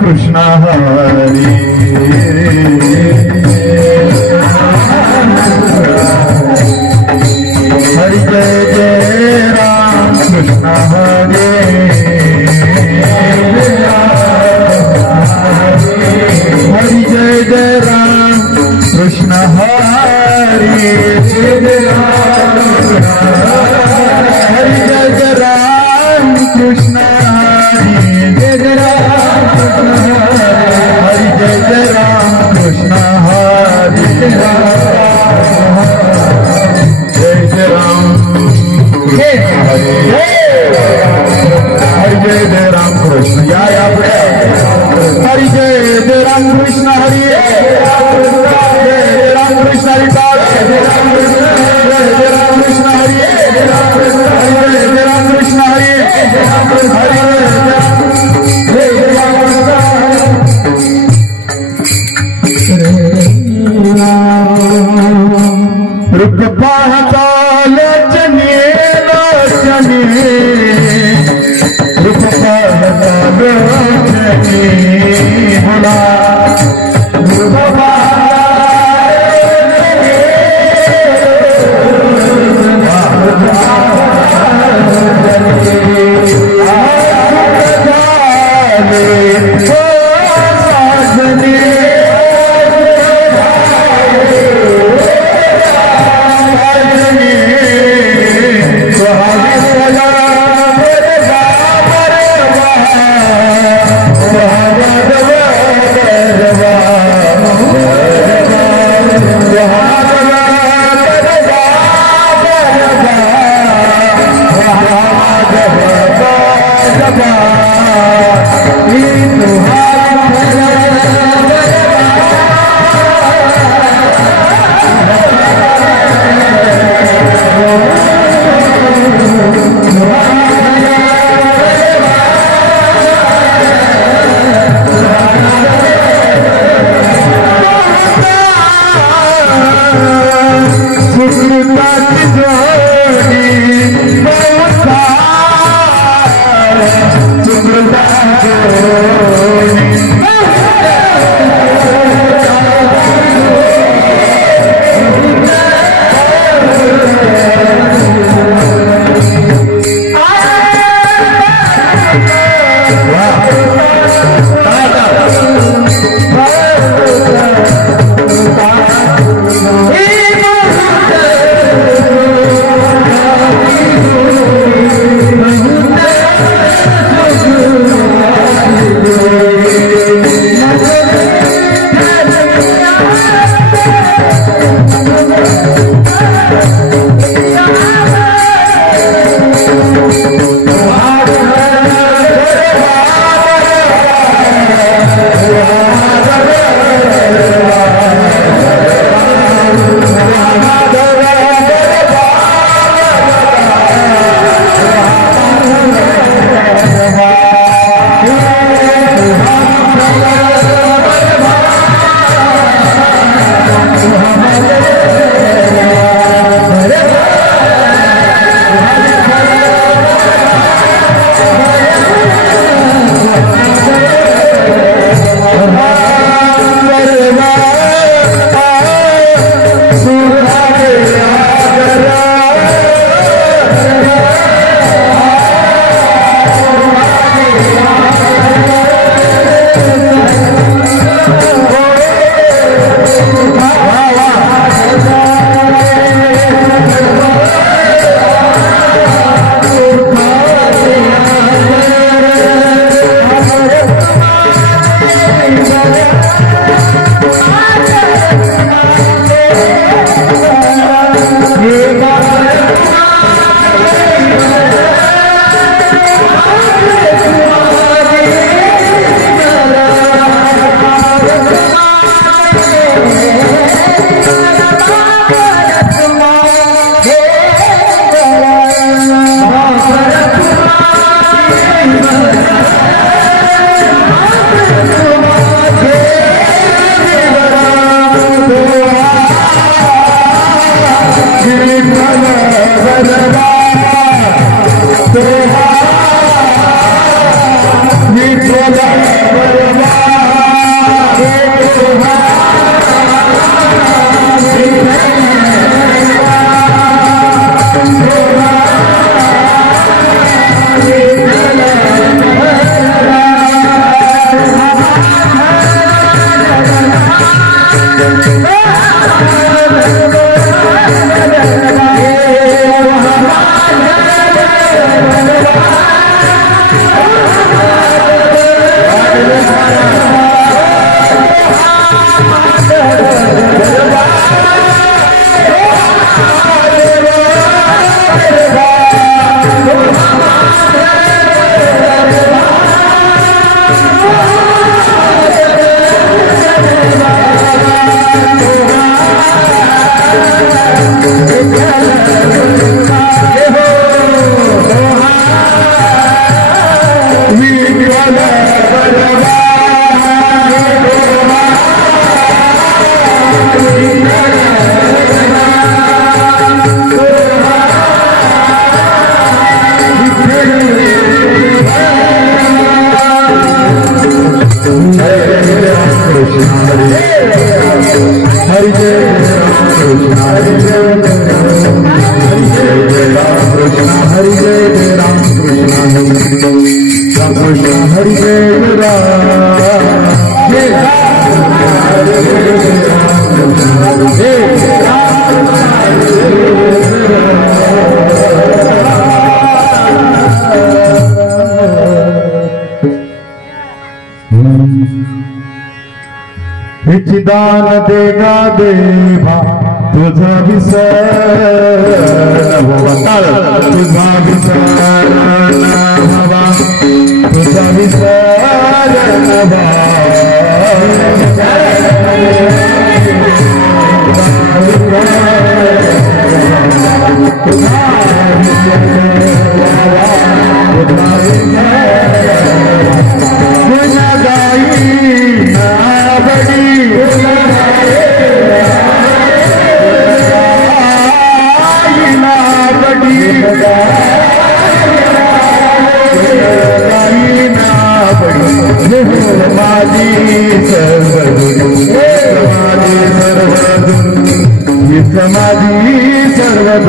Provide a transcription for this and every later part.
Krishna Hari Hari Jai Jai Ram Krishna Hari Hari Jai Jai Ram Krishna Hari Hari Jai Jai Ram Krishna Hari Jai Jai Ram Krishna Hari Jai Jai Ram Hari Jai Jai Ram Krishna ya Hari Jai Jai Ram Krishna Hari Jai Ram Krishna Hari Jai Ram Krishna Hari Jai Ram Krishna Hari रुक पाहता लोचने लोचने रुक पाहता लोचने भोला रुक हरि जय कृष्ण हरि जय राम कृष्ण हरि जय राम कृष्ण राम कृष्ण हरि जय दान देगा देवा तुझा विसरण तुझा विसरण हवा तुझा विसरण समाधि सर्वद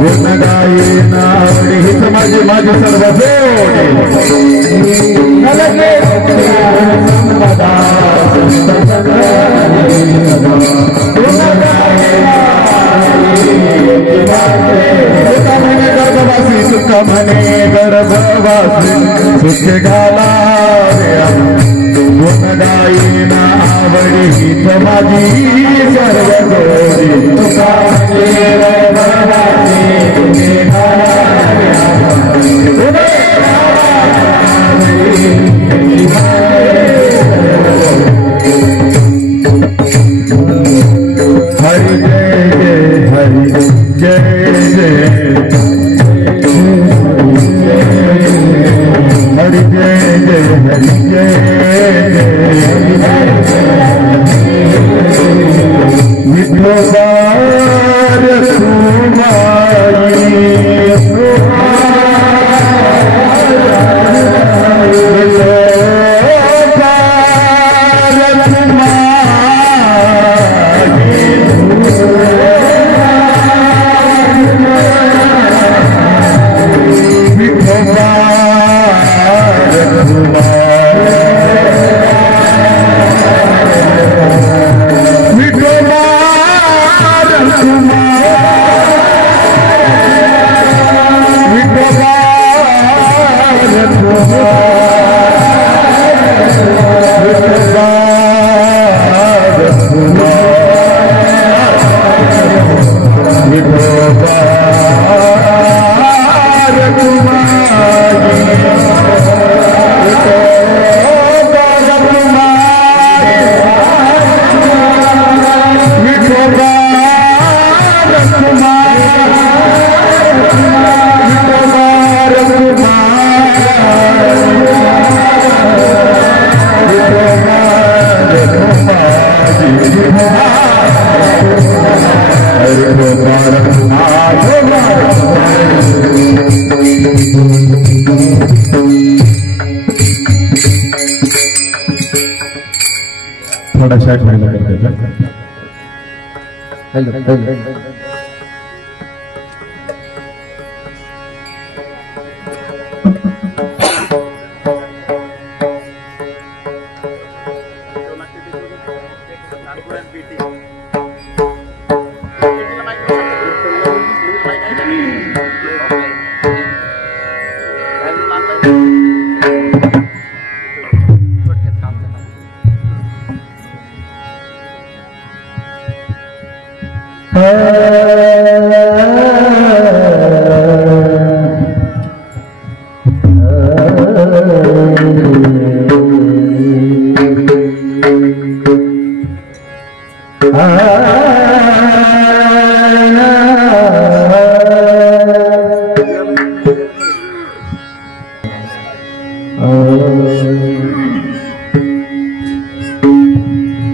गुण गाई नावडी ही समाजी माझी सर्व जोडे गर्भवासी सुख म्हणे गर्भवासी सुख घाला गुण गाई नावडी ही समाजी सर्व जोडी हरि जय जय हरि जय जय हरि जय विठोबार थोड़ा शायद महिला करते हैं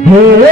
Hey,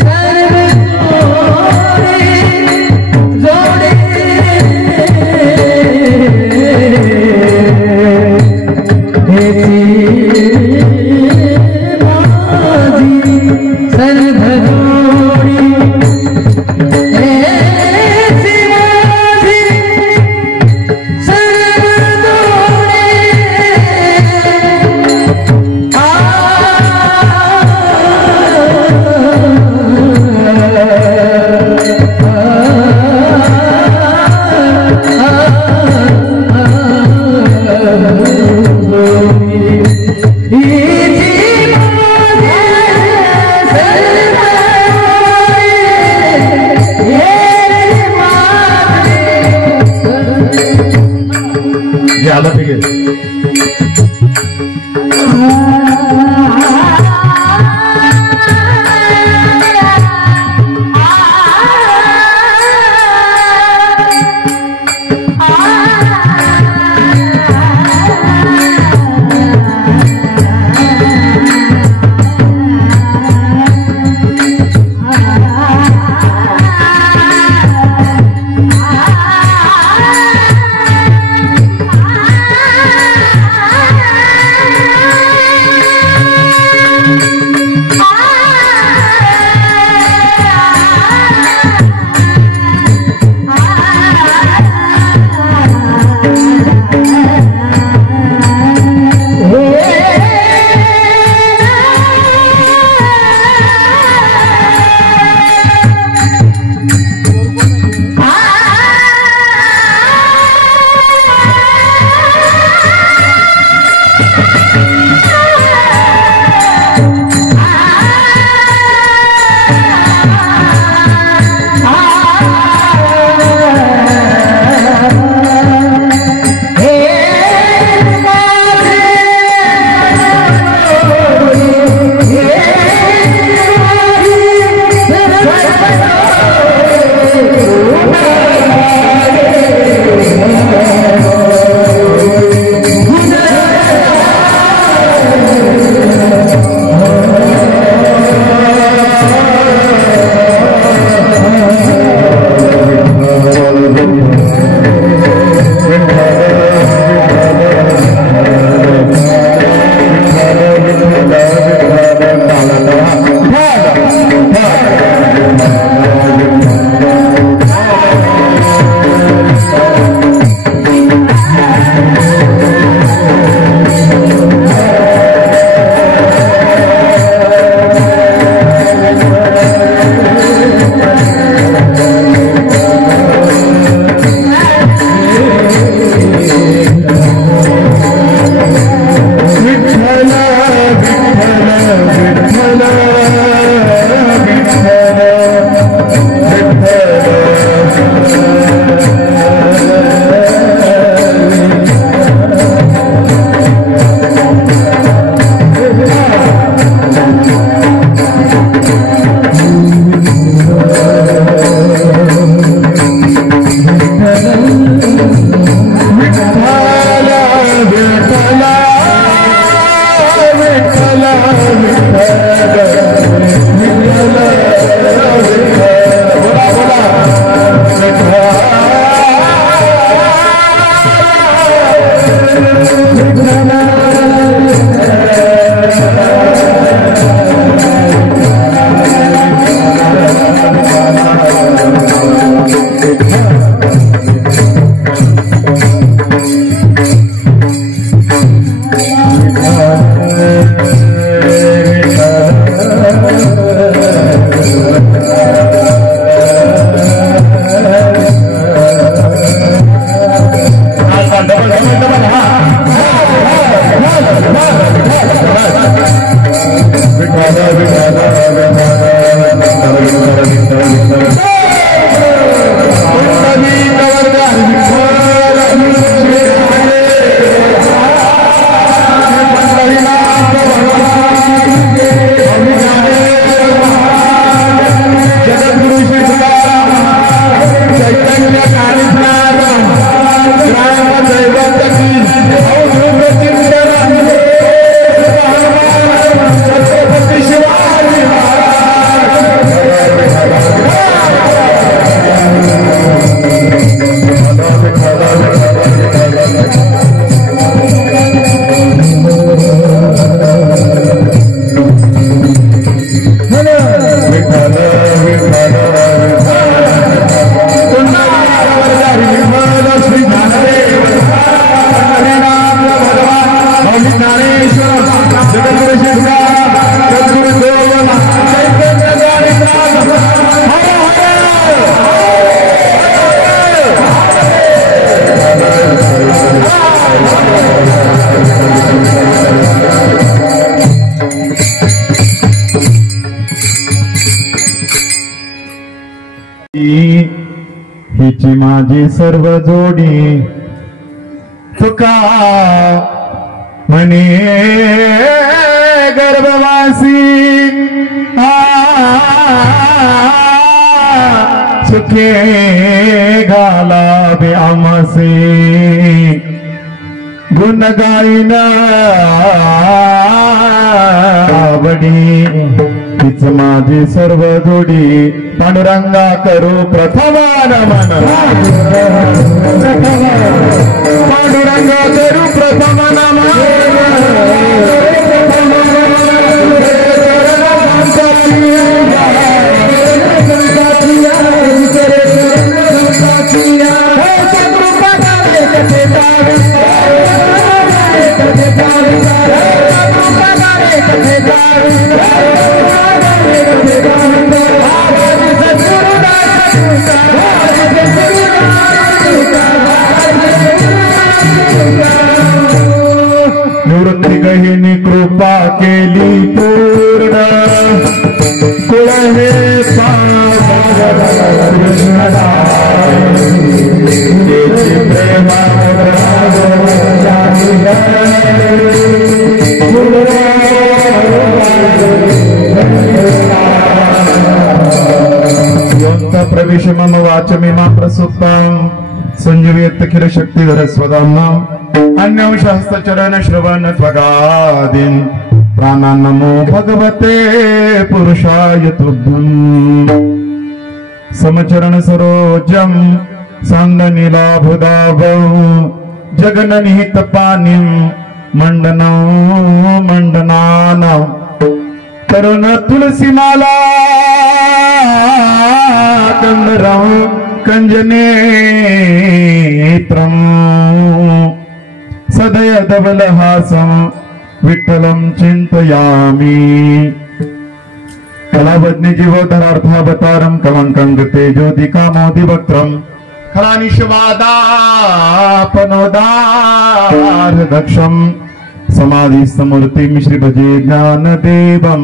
सर्व तिची माझी सर्व जोडी तुका म्हणे गर्भवासी सुखे घालावे आमसे गुण गाईन आवडी तीच माझी सर्व जोडी पांडुरंगा करू प्रथम नमन पांडुरंगा करू प्रथम नमन निवृत्ती गहिनी कृपा केली पूर्ण कुळ हे प्रवेश मम वाचमिमा प्रसुप्तां संजीवयत् अखिल शक्तिधर स्वदाम्नां अन्यं शास्त्रचरण श्रवण त्वगादीन् प्राणान् नमो भगवते पुरुषाय तुभ्यं समचरण सरोजं सान्दनीलाभुदाभं जगन्निहित पानिं मंडनं मंडनानां तरुण तुलसी माला कंदरं कंजनेत्रं सदय धवलहासं विठ्ठलं चिन्तयामि कलावज्ञ जीवोद्धरार्थावतारं कमङ्कं तेजोदिकामोदिवक्त्रं खलानिशवादापनोदारदक्षं समाधिस्तमूर्तिं श्री भजे ज्ञानदेवं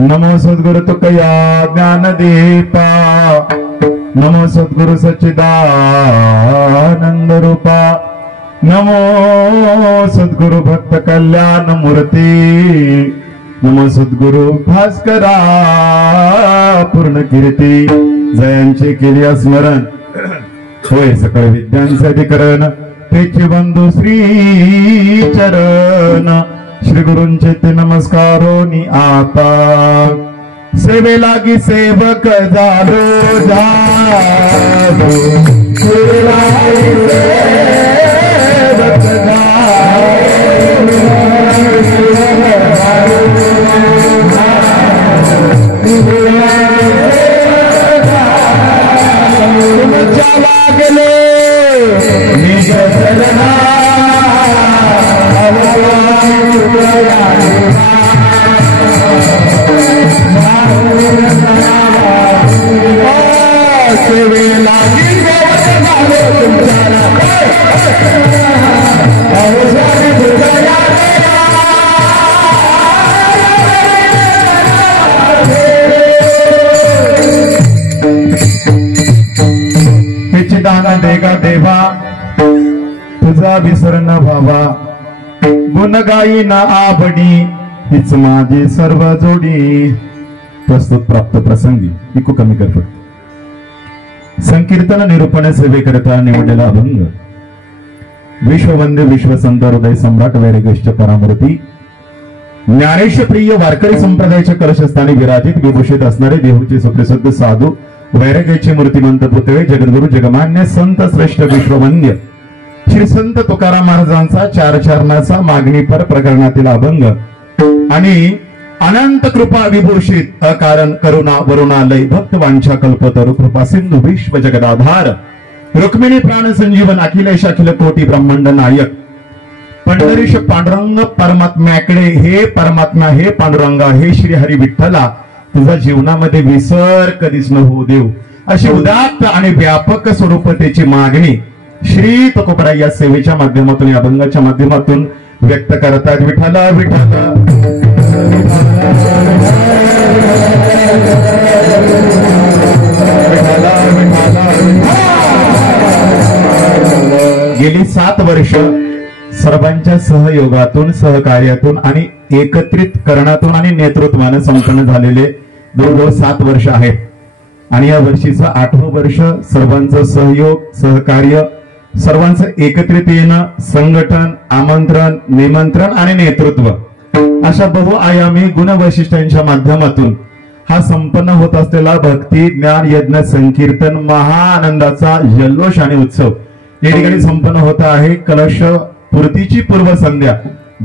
नमो सद्गुरु तुकया ज्ञानदीपा नमो सद्गुरु सच्चिदानंद रूपा नमो सद्गुरु भक्त कल्याण मूर्ती नमो सद्गुरु भास्करा पूर्ण कीर्ती जयांचे केले स्मरण होय सकळ विद्यांचे अधिकरण तेचे बंधू श्री चरण श्री गुरूंचे ते नमस्कारोनी आता सेवे लागी सेवक झालो झालो सेवे लागी सेवक झालो गेले निज चरणा देगा देवा तुझा विसर न व्हावा गुण गाई ना आवडी हीच माझी सर्व जोडी प्रस्तुत प्राप्त प्रसंगी इकू कमी कर फक्त संकीर्तन निरूपण सेवेकरिता निवडलेला अभंग विश्ववंद्य विश्वसंत हृदय सम्राट वैराग्यश्च परामूर्ती ज्ञानेश प्रिय वारकरी संप्रदायाच्या कलशस्थानी विराजित विभूषित असणारे देहूचे सुप्रसिद्ध साधू वैराग्याचे मूर्तिमंत पुतळे जगद्गुरु जगमान्य संत श्रेष्ठ विश्ववंद्य श्री संत तुकाराम महाराजांचा चार चरणाचा मागणीपर प्रकरणातील अभंग आणि अनंत कृपा विभूषित अकारण करुणा वरुणालय भक्त वांछा कल्पतरु कृपा सिंधु विश्व जगदाधार रुक्मिणी प्राण संजीवन अखिलेश अखिल कोटी ब्रह्मांड नायक पंढरीश पांडुरंग परमात्म्याकडे हे परमात्मा हे पांडुरंगा हे श्री हरी विठ्ठला तुझा जीवनामध्ये विसर कधीच न होऊ देऊ अशी उदात्त आणि व्यापक स्वरूपतेची मागणी श्री तुकोबरा या सेवेच्या माध्यमातून या अभंगाच्या माध्यमातून व्यक्त करतात. विठ्ठला विठ्ठला विठ्ठला विठ्ठला वर्ष सर्वांच्या सहयोगातून, सहकार्यातून आणि एकत्रित करणातून आणि नेतृत्वाने संपन्न झालेले जवळजवळ 7 वर्ष आहेत. आणि या वर्षीचं 8वं वर्ष सर्वांचं सहयोग, सहकार्य, सर्वांचं एकत्रित येणं, संघटन, आमंत्रण, निमंत्रण आणि नेतृत्व अशा बहुआयामी गुणवैशिष्ट्यांच्या माध्यमातून हा संपन्न होत असलेला भक्ती, ज्ञान, यज्ञ, संकीर्तन, महाआनंदाचा जल्लोष आणि उत्सव या ठिकाणी संपन्न होत आहे. कलश पूर्तीची पूर्वसंध्या,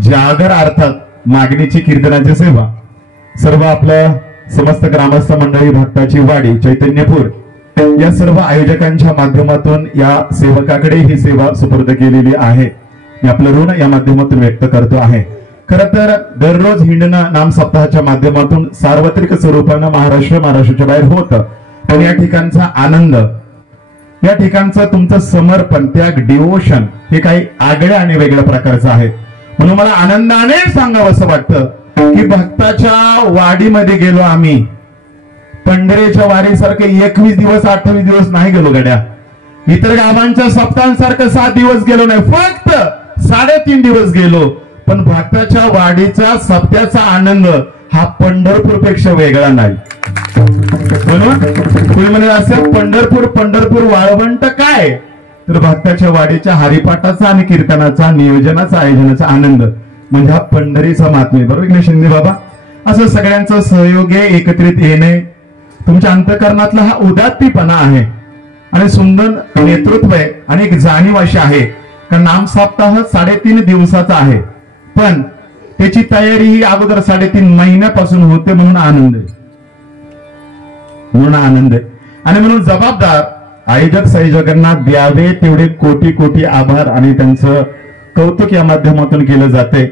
जागर अर्थात मागणीची कीर्तनाची सेवा सर्व आपल्या समस्त ग्रामस्थ मंडळी, भक्ताची वाडी, चैतन्यपूर या सर्व आयोजकांच्या माध्यमातून या सेवकाकडे ही सेवा सुपूर्द केलेली आहे. मी आपलं ऋण या माध्यमातून व्यक्त करतो आहे. खर तर दररोज हिंडणं नाम सप्ताहाच्या माध्यमातून सार्वत्रिक स्वरूपानं महाराष्ट्राच्या बाहेर होतं. पण या ठिकाणचा आनंद, या ठिकाणचं तुमचं समर्पण, त्याग, डिवोशन हे काही आगळ्या आणि वेगळ्या प्रकारचं आहे. म्हणून मला आनंदाने सांगावं असं वाटतं की भक्ताच्या वाडीमध्ये गेलो आम्ही. पंढरीच्या वारीसारखे 21 दिवस 28 दिवस नाही गेलो गड्या. इतर गावांच्या सप्ताहांसारखं 7 दिवस गेलो नाही, फक्त 3.5 दिवस गेलो. पण भक्ताच्या वाडीचा सप्त्याचा आनंद हा पंढरपूरपेक्षा वेगळा नाही. म्हणून तुम्ही म्हणाल असं पंढरपूर वाळवंट काय, तर भक्ताच्या वाडीच्या हरिपाठाचा आणि कीर्तनाचा, नियोजनाचा, आयोजनाचा आनंद म्हणजे हा पंढरीचा महात्म्य. बरोबर की नाही शिंदे बाबा? असं सगळ्यांचं सहयोग आहे, एकत्रित येणे, तुमच्या अंतःकरणातला हा उदात्तीपणा आहे आणि सुंदर नेतृत्व आहे आणि एक जाणीव अशी आहे. कारण नाम सप्ताह 3.5 दिवसाचा आहे, पण त्याची तयारी ही अगोदर 3.5 महिन्यापासून होते. म्हणून आनंद आहे, आणि म्हणून जबाबदार आयोजक संयोजकांना द्यावे तेवढे कोटी कोटी आभार आणि त्यांचं कौतुक या माध्यमातून केलं जाते.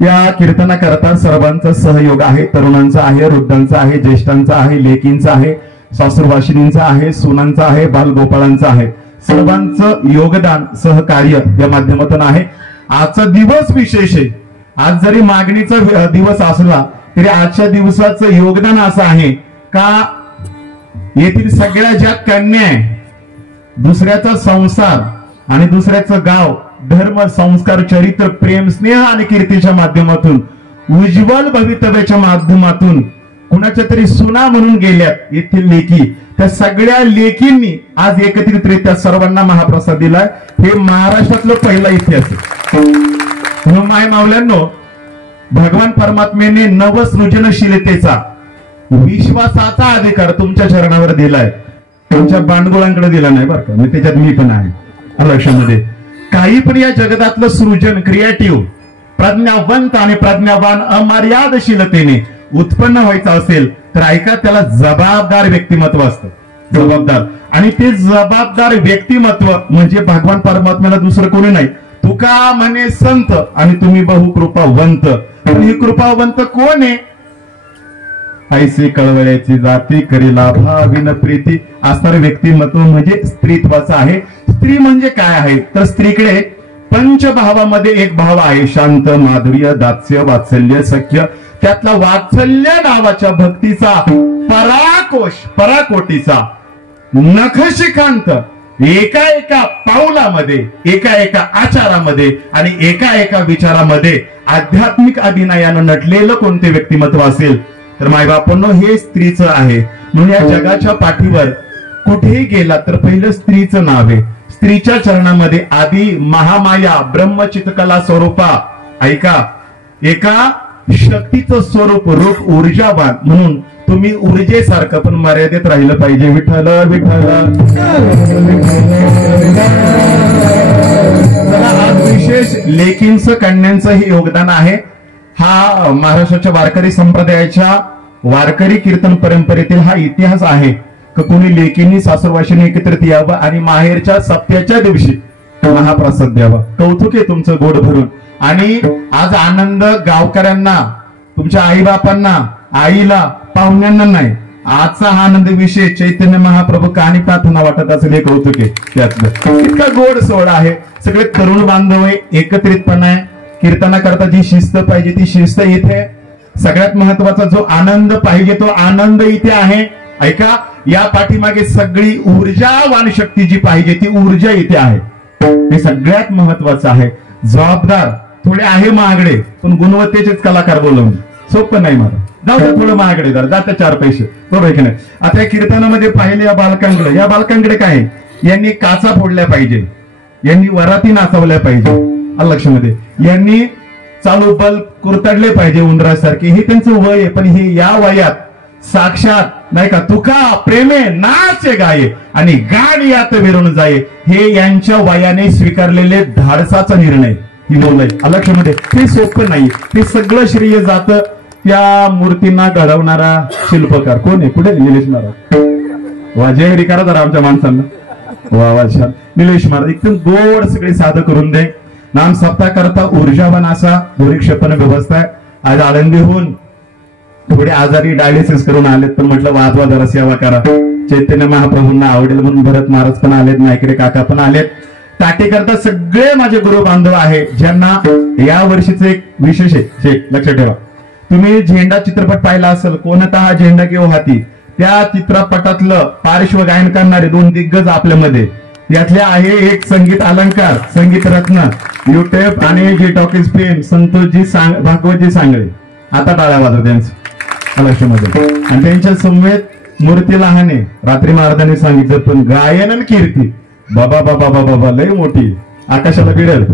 या कीर्तनाकरता सर्वांचा सहयोग आहे. तरुणांचा आहे, वृद्धांचा आहे, ज्येष्ठांचा आहे, लेकींचा आहे, सासूरवाशिनींचा आहे, सुनांचा आहे, बालगोपाळांचा आहे. सर्वांचं योगदान, सहकार्य या माध्यमातून आहे. आजचा दिवस विशेष आहे. आज जरी मागणीचा दिवस असला तरी आजच्या दिवसाचं योगदान असं आहे का येथील सगळ्या ज्या कन्या आहे, दुसऱ्याचा संसार आणि दुसऱ्याचं गाव, धर्म, संस्कार, चरित्र, प्रेम, स्नेह आणि कीर्तीच्या माध्यमातून, उज्ज्वल भवितव्याच्या माध्यमातून कुणाच्या तरी सुना म्हणून गेल्यात येथील लेकी, त्या सगळ्या लेकींनी आज एकत्रितरित्या सर्वांना महाप्रसाद दिलाय. हे महाराष्ट्रातलं पहिला इतिहास आहे. म्हणून माय मावल्यांनो, भगवान परमात्मेने नवसृजनशीलतेचा, विश्वासाचा अधिकार तुमच्या चरणावर दिलाय. तुमच्या बांडगोळांकडे दिला नाही बरं का, त्याच्यात मी पण आहे लक्षामध्ये. काही पण या जगतातलं सृजन, क्रिएटिव्ह, प्रज्ञावंत आणि प्रज्ञावान अमर्यादशीलतेने उत्पन्न व्हायचं असेल तर ऐका, त्याला जबाबदार व्यक्तिमत्व असतं. जबाबदार, आणि ते जबाबदार व्यक्तिमत्व म्हणजे भगवान परमात्म्याला दुसरं कोणी नाही. तुका म्हणे संत आणि तुम्ही बहुकृपावंत. पण ही कृपावंत कोण आहे? ऐसे कळवळ्याची जाती करीला भाविन प्रीती असणारे व्यक्तिमत्व म्हणजे स्त्रीत्वाचं आहे. स्त्री म्हणजे काय आहे तर स्त्रीकडे पंचभावामध्ये एक भाव आहे, शांत, माधुर्य, दास्य, वात्सल्य, सख्य. त्यातला वात्सल्य नावाच्या भक्तीचा पराकोटीचा नखशिखांत एका एका पाऊलामध्ये, एका एका आचारामध्ये आणि एका एका विचारामध्ये आध्यात्मिक अभिनयानं नटलेलं कोणते व्यक्तिमत्व असेल तर मायबापांनो हे स्त्रीचं आहे. म्हणून या जगाच्या पाठीवर कुठेही गेला तर पहिलं स्त्रीचं नाव आहे. स्त्रीच्या चरणामध्ये आधी महामाया ब्रह्मचितकला स्वरूपा, ऐका, एका शक्तीचं स्वरूप, रूप ऊर्जावान. म्हणून तुम्ही ऊर्जेसारखं पण मर्यादेत राहिलं पाहिजे. विठ्ठल विठ्ठल. आज विशेष लेकींचं, कन्यांचं हे योगदान आहे. हा महाराष्ट्राच्या वारकरी संप्रदायाच्या वारकरी कीर्तन परंपरेतील हा इतिहास आहे. कोणी लेकींनी, सासूरवाशिनी एकत्रित यावं आणि माहेरच्या सप्त्याच्या दिवशी महाप्रसाद द्यावा. कौतुक आहे तुमचं गोड भरून. आणि आज आनंद गावकऱ्यांना, तुमच्या आई बापांना, आईला, पाहुण्यांना नाही. आजचा हा आनंद विशेष चैतन्य महाप्रभू कहाणी प्रार्थना वाटत असेल हे कौतुक आहे. त्यातलं इतका गोड सोहळा आहे. सगळे तरुण बांधव आहे, एकत्रितपणा आहे. कीर्तनाकरता जी शिस्त पाहिजे ती शिस्त इथे. सगळ्यात महत्वाचा जो आनंद पाहिजे तो आनंद इथे आहे. ऐका, या पाठीमागे सगळी ऊर्जावान शक्ती जी पाहिजे ती ऊर्जा इथे आहे. हे सगळ्यात महत्वाचं आहे. जबाबदार थोडे आहे महागडे, पण गुणवत्तेचेच कलाकार बोलवून सोपं नाही मला. जाऊ द्या थोडं महागडे जरा, जाते 4 पैसे, बरोबर की नाही. आता या कीर्तनामध्ये पाहिले या बालकांकडे काय आहे, यांनी काचा फोडल्या पाहिजे, यांनी वराती नाचवल्या पाहिजे, लक्षामध्ये, यांनी चालू बल्ब कुरतडले पाहिजे उंदरासारखे. हे त्यांचं वय आहे, पण हे या वयात साक्षात नाही का तुका प्रेमे नाचे गाये आणि गाड यात विरून जाये, हे यांच्या वयाने स्वीकारलेले धाडसाचा निर्णय ही मुलं आहे, लक्षामध्ये. ते सोपं नाही. ते सगळं श्रेय जातं त्या मूर्तींना घडवणारा शिल्पकार कोण आहे, कुठे निलेश महाराज. वाजेरी करा जरा आमच्या माणसांना. वा वा छान. निलेश महाराज एकदम गोड सगळे साधं करून दे. नाम सप्ताह करता ऊर्जावान असा भूरिक्षेपण व्यवस्था आहे. आज आळंदीहून थोडे आजारी डायलिसिस करून आलेत, पण म्हटलं वाजवा जरा सेवा करा. चैतन्य महाप्रभूंना आवडेल म्हणून भरत महाराज पण आलेत, नायकडे काका पण आलेत. टाटेकरता सगळे माझे गुरु बांधव आहे, ज्यांना या वर्षीचं एक विशेष आहे. लक्षात ठेवा, तुम्ही झेंडा चित्रपट पाहिला असेल, कोणता हा झेंडा घेऊ हाती, त्या चित्रपटातलं पार्श्व गायन करणारे 2 दिग्गज आपल्यामध्ये. यातले आहे एक संगीत अलंकार, संगीत रत्न, युटेप आणि जी टॉकीज फेम संतोषजी भागवतजी सांगळे. आता टाळ्या वाजव त्यांचं लक्षामध्ये. आणि त्यांच्या समवेत मूर्ती लहान आहे. रात्री महाराजांनी सांगितलं, पण गायन आणि कीर्ती बाबा बाबा बाबा बाबा लय मोठी, आकाशाला भिडेल.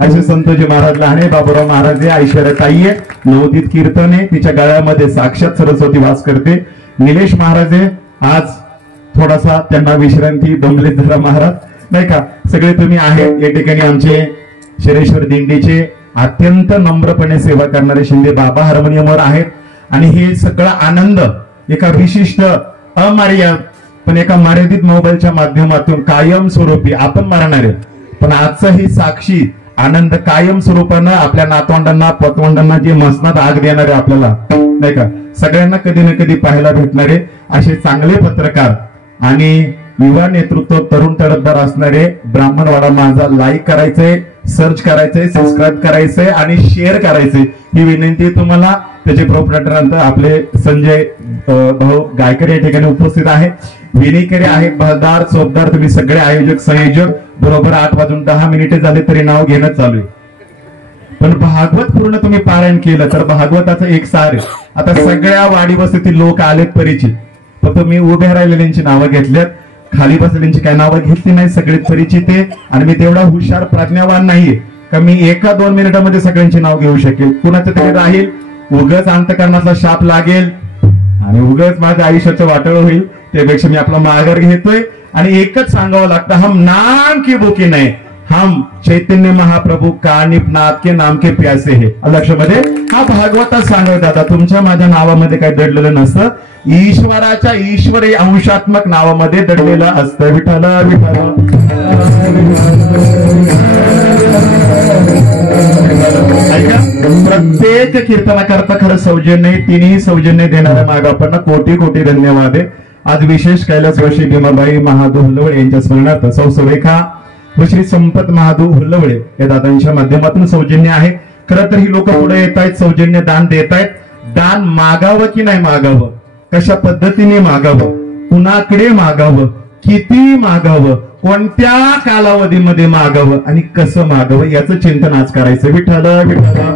असे संतोषजी महाराज लहान आहे, बाबूराव महाराज आहे, ऐश्वर्या ताई आहे, नवदीत कीर्तन आहे, तिच्या गळ्यामध्ये साक्षात सरस्वती वास करते. निलेश महाराज आहे, आज थोडासा त्यांना विश्रांती, दमले जरा महाराज नाही का. सगळे तुम्ही आहेत या ठिकाणी. आमचे शरेश्वर दिंडीचे अत्यंत नम्रपणे सेवा करणारे शिंदे बाबा हार्मोनियमवर आहेत. आणि हे सगळा आनंद एका विशिष्ट अमर्याद पण एका मर्यादित मोबाईलच्या माध्यमातून कायम स्वरूपी आपण मारणार आहे, पण आजचा ही साक्षी आनंद कायम स्वरूपानं आपल्या नातवंडांना पतवंडांना जे मसनात आग देणारे आपल्याला नाही का, सगळ्यांना कधी ना कधी पाहायला भेटणारे असे चांगले पत्रकार आणि युवा नेतृत्व तरुण तडफदार असणारे ब्राह्मणवाडा माझा लाईक करायचंय, सर्च करायचंय, सबस्क्राईब करायचंय आणि शेअर करायचंय ही विनंती तुम्हाला. त्याचे प्रोप्रायटर आपले संजय भाऊ गायकर या ठिकाणी उपस्थित आहे, विनेकरे आहेत, बहादार चोपदार, तुम्ही सगळे आयोजक संयोजक. बरोबर 8:10 झाले तरी नाव घेणं चालू आहे. पण भागवत पूर्ण तुम्ही पारायण केलं तर भागवताचं एक सार. आता सगळ्या वाडी वस्तीतील लोक आलेत परिचित, फक्त मी उभ्या राहिलेल्यांची नावं घेतल्यात, खाली बसलेल्यांची काही नावं घेतली नाही, सगळे परिचित आहे. आणि मी तेवढा हुशार प्रज्ञावान नाहीये का मी 1-2 मिनिटांमध्ये सगळ्यांची नाव घेऊ शकेल. कुणाचं तरी राहील, उगाच अंतकरणातला शाप लागेल आणि उगाच माझ्या आयुष्याचं वाटळ होईल. त्यापेक्षा मी आपला माघार घेतोय आणि एकच सांगावं लागतं, हम नाम की भूखे नाही, हम चैतन्य महाप्रभू कानिपनाथ के नाम के प्यासे है. लक्षामध्ये हा भागवतात सांगत दादा, तुमच्या माझ्या नावामध्ये काही दडलेलं नसतं, ईश्वराच्या ईश्वरी अंशात्मक नावामध्ये दडलेलं असतं. विठ्ठला विठ्ठला. प्रत्येक कीर्तनाकरता खरं सौजन्य, तिन्ही सौजन्य देणाऱ्या मागापांना कोटी कोटी धन्यवाद आहे. आज विशेष कैलासवासी भीमाबाई महादू हुल्लवळे यांच्या स्मरणार्थ सौ सुरेखा व श्री संपत महादू हुल्लवळे या दादांच्या माध्यमातून सौजन्य आहे. खरं तर ही लोक पुढे येत आहेत, सौजन्य दान देत आहेत. दान मागावं की नाही मागावं, कशा पद्धतीने मागावं, कुणाकडे मागावं, किती मागावं, कोणत्या कालावधीमध्ये मागावं आणि कसं मागावं याचं चिंतन आज करायचं. विठ्ठला विठ्ठला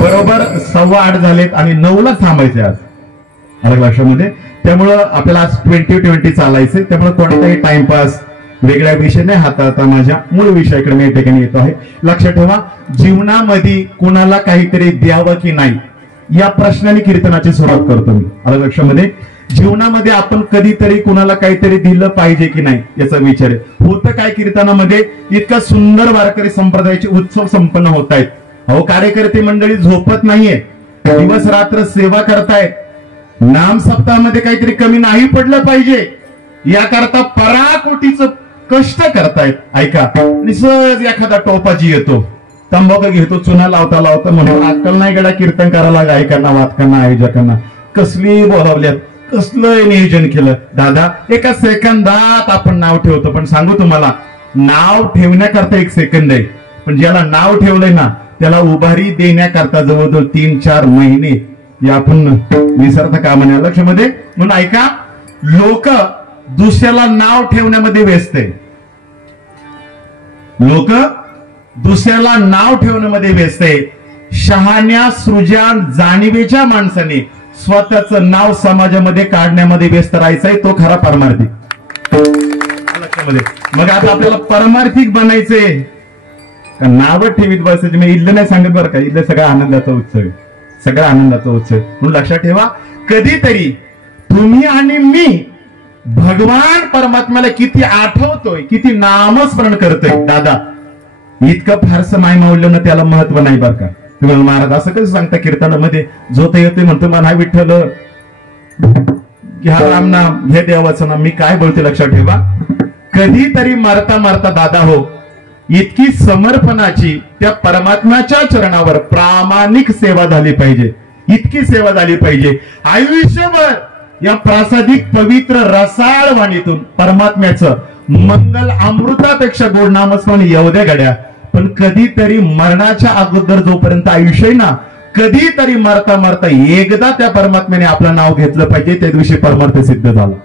बरोबर 8:15 झालेत आणि 9ला थांबायचे आज अलग लक्षामध्ये. त्यामुळं आपल्याला आज 2020 चालायचे, त्यामुळे कोणताही टाइमपास वेगळ्या विषयाने हाताळता माझ्या मूळ विषयाकडे मी या ठिकाणी येतो आहे. लक्षात ठेवा, जीवनामध्ये कुणाला काहीतरी द्यावं की नाही या प्रश्नाने कीर्तनाची सुरुवात करतो मी. अलग लक्षामध्ये जीवनामध्ये आपण कधीतरी कुणाला काहीतरी दिलं पाहिजे की नाही याचा विचार आहे. होतं काय कीर्तनामध्ये, इतका सुंदर वारकरी संप्रदायाचे उत्सव संपन्न होत आहेत. अहो कार्यकर्ते मंडळी झोपत नाहीये, दिवस रात्र सेवा करतायत. नाम सप्ताहामध्ये काहीतरी कमी नाही पडलं पाहिजे याकरता पराकोटीचं कष्ट करतायत. ऐका, आणि सहज एखादा टोपाची येतो, तंबाखू घेतो, चुना लावता लावता म्हणून अक्कल नाही गड्या कीर्तन करायला, गायकांना, वादकांना, आयोजकांना कसली बोलावल्यात, कसलं नियोजन केलं. दादा एका सेकंदात आपण नाव ठेवतो, पण सांगू तुम्हाला नाव ठेवण्याकरता 1 सेकंद आहे, पण ज्याला नाव ठेवलंय ना त्याला उभारी देण्याकरता जवळजवळ 3-4 महिने या आपण विसरता कामा नये. लक्षामध्ये म्हणून ऐका, लोक दुसऱ्याला नाव ठेवण्यामध्ये व्यस्त आहे. लोक दुसऱ्याला नाव ठेवण्यामध्ये व्यस्त आहे. शहाण्या सृजन जाणीवेच्या माणसाने स्वतःचं नाव समाजामध्ये काढण्यामध्ये व्यस्त राहायचंय. तो खरा परमार्थिक. लक्षामध्ये मग आता आपल्याला परमार्थिक बनायचंय का नाव ठेवीत बसायचे. मी इथलं नाही सांगत बरं का, इथलं सगळा आनंदाचा उत्सव आहे. सगळा आनंदाचा उत्सव म्हणून लक्षात ठेवा. कधीतरी तुम्ही आणि मी भगवान परमात्म्याला किती आठवतोय, किती नामस्मरण करतोय. दादा इतकं फारसं माय मावलं त्याला महत्व नाही बरं का. तुम्हाला महाराज असं कसं सांगता कीर्तनामध्ये जो ते येतोय म्हणतो मला विठ्ठल घ्या राम नाम घे देवाचं नाम. मी काय बोलते लक्षात ठेवा. कधीतरी मरता मरता दादा हो इतकी समर्पणाची त्या परमात्म्याच्या चरणावर प्रामाणिक सेवा झाली पाहिजे. इतकी सेवा झाली पाहिजे आयुष्यभर या प्रासादिक पवित्र रसाळ वाणीतून परमात्म्याचं मंगल अमृतापेक्षा गोड नामस्मरण येऊ द्या गड्या. पण कधीतरी मरणाच्या अगोदर जोपर्यंत आयुष्य ना कधीतरी मरता मरता एकदा त्या परमात्म्याने आपलं नाव घेतलं पाहिजे. त्या दिवशी परमार्थ सिद्ध झाला.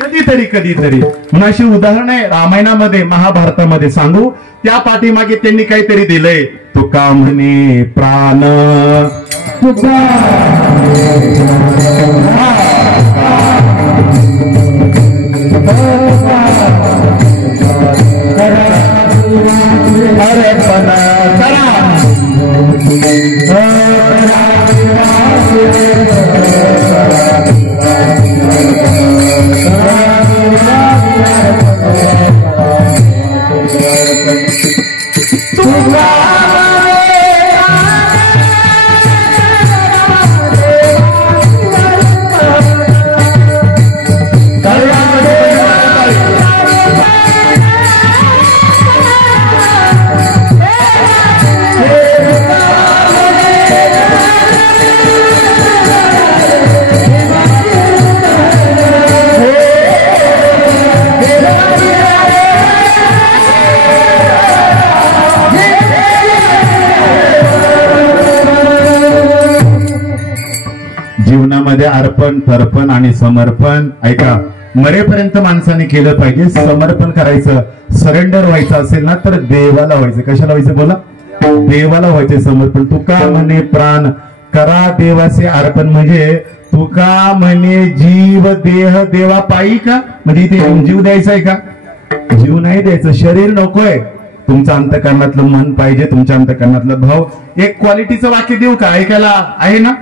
कधीतरी कधीतरी म्हणून अशी उदाहरण आहे रामायणामध्ये महाभारतामध्ये सांगू. त्या पाठीमागे त्यांनी काहीतरी दिलंय. तुका म्हणे प्राण तुका जीवनामध्ये अर्पण तर्पण आणि समर्पण. ऐका मरेपर्यंत माणसाने केलं पाहिजे. समर्पण करायचं सरेंडर व्हायचं असेल ना तर देवाला व्हायचं. कशाला व्हायचं बोला. देवाला व्हायचे समर्पण. तुका म्हणे प्राण करा देवाचे अर्पण. म्हणजे तुका म्हणे जीव देह देवा पायी का. म्हणजे इथे जीव द्यायचा आहे का. जीव नाही द्यायचं. शरीर नकोय. तुमचं अंतकरणातलं मन पाहिजे. तुमच्या अंतकरणातलं भाव. एक क्वालिटीचं वाक्य देऊ का. ऐकायला आहे ना.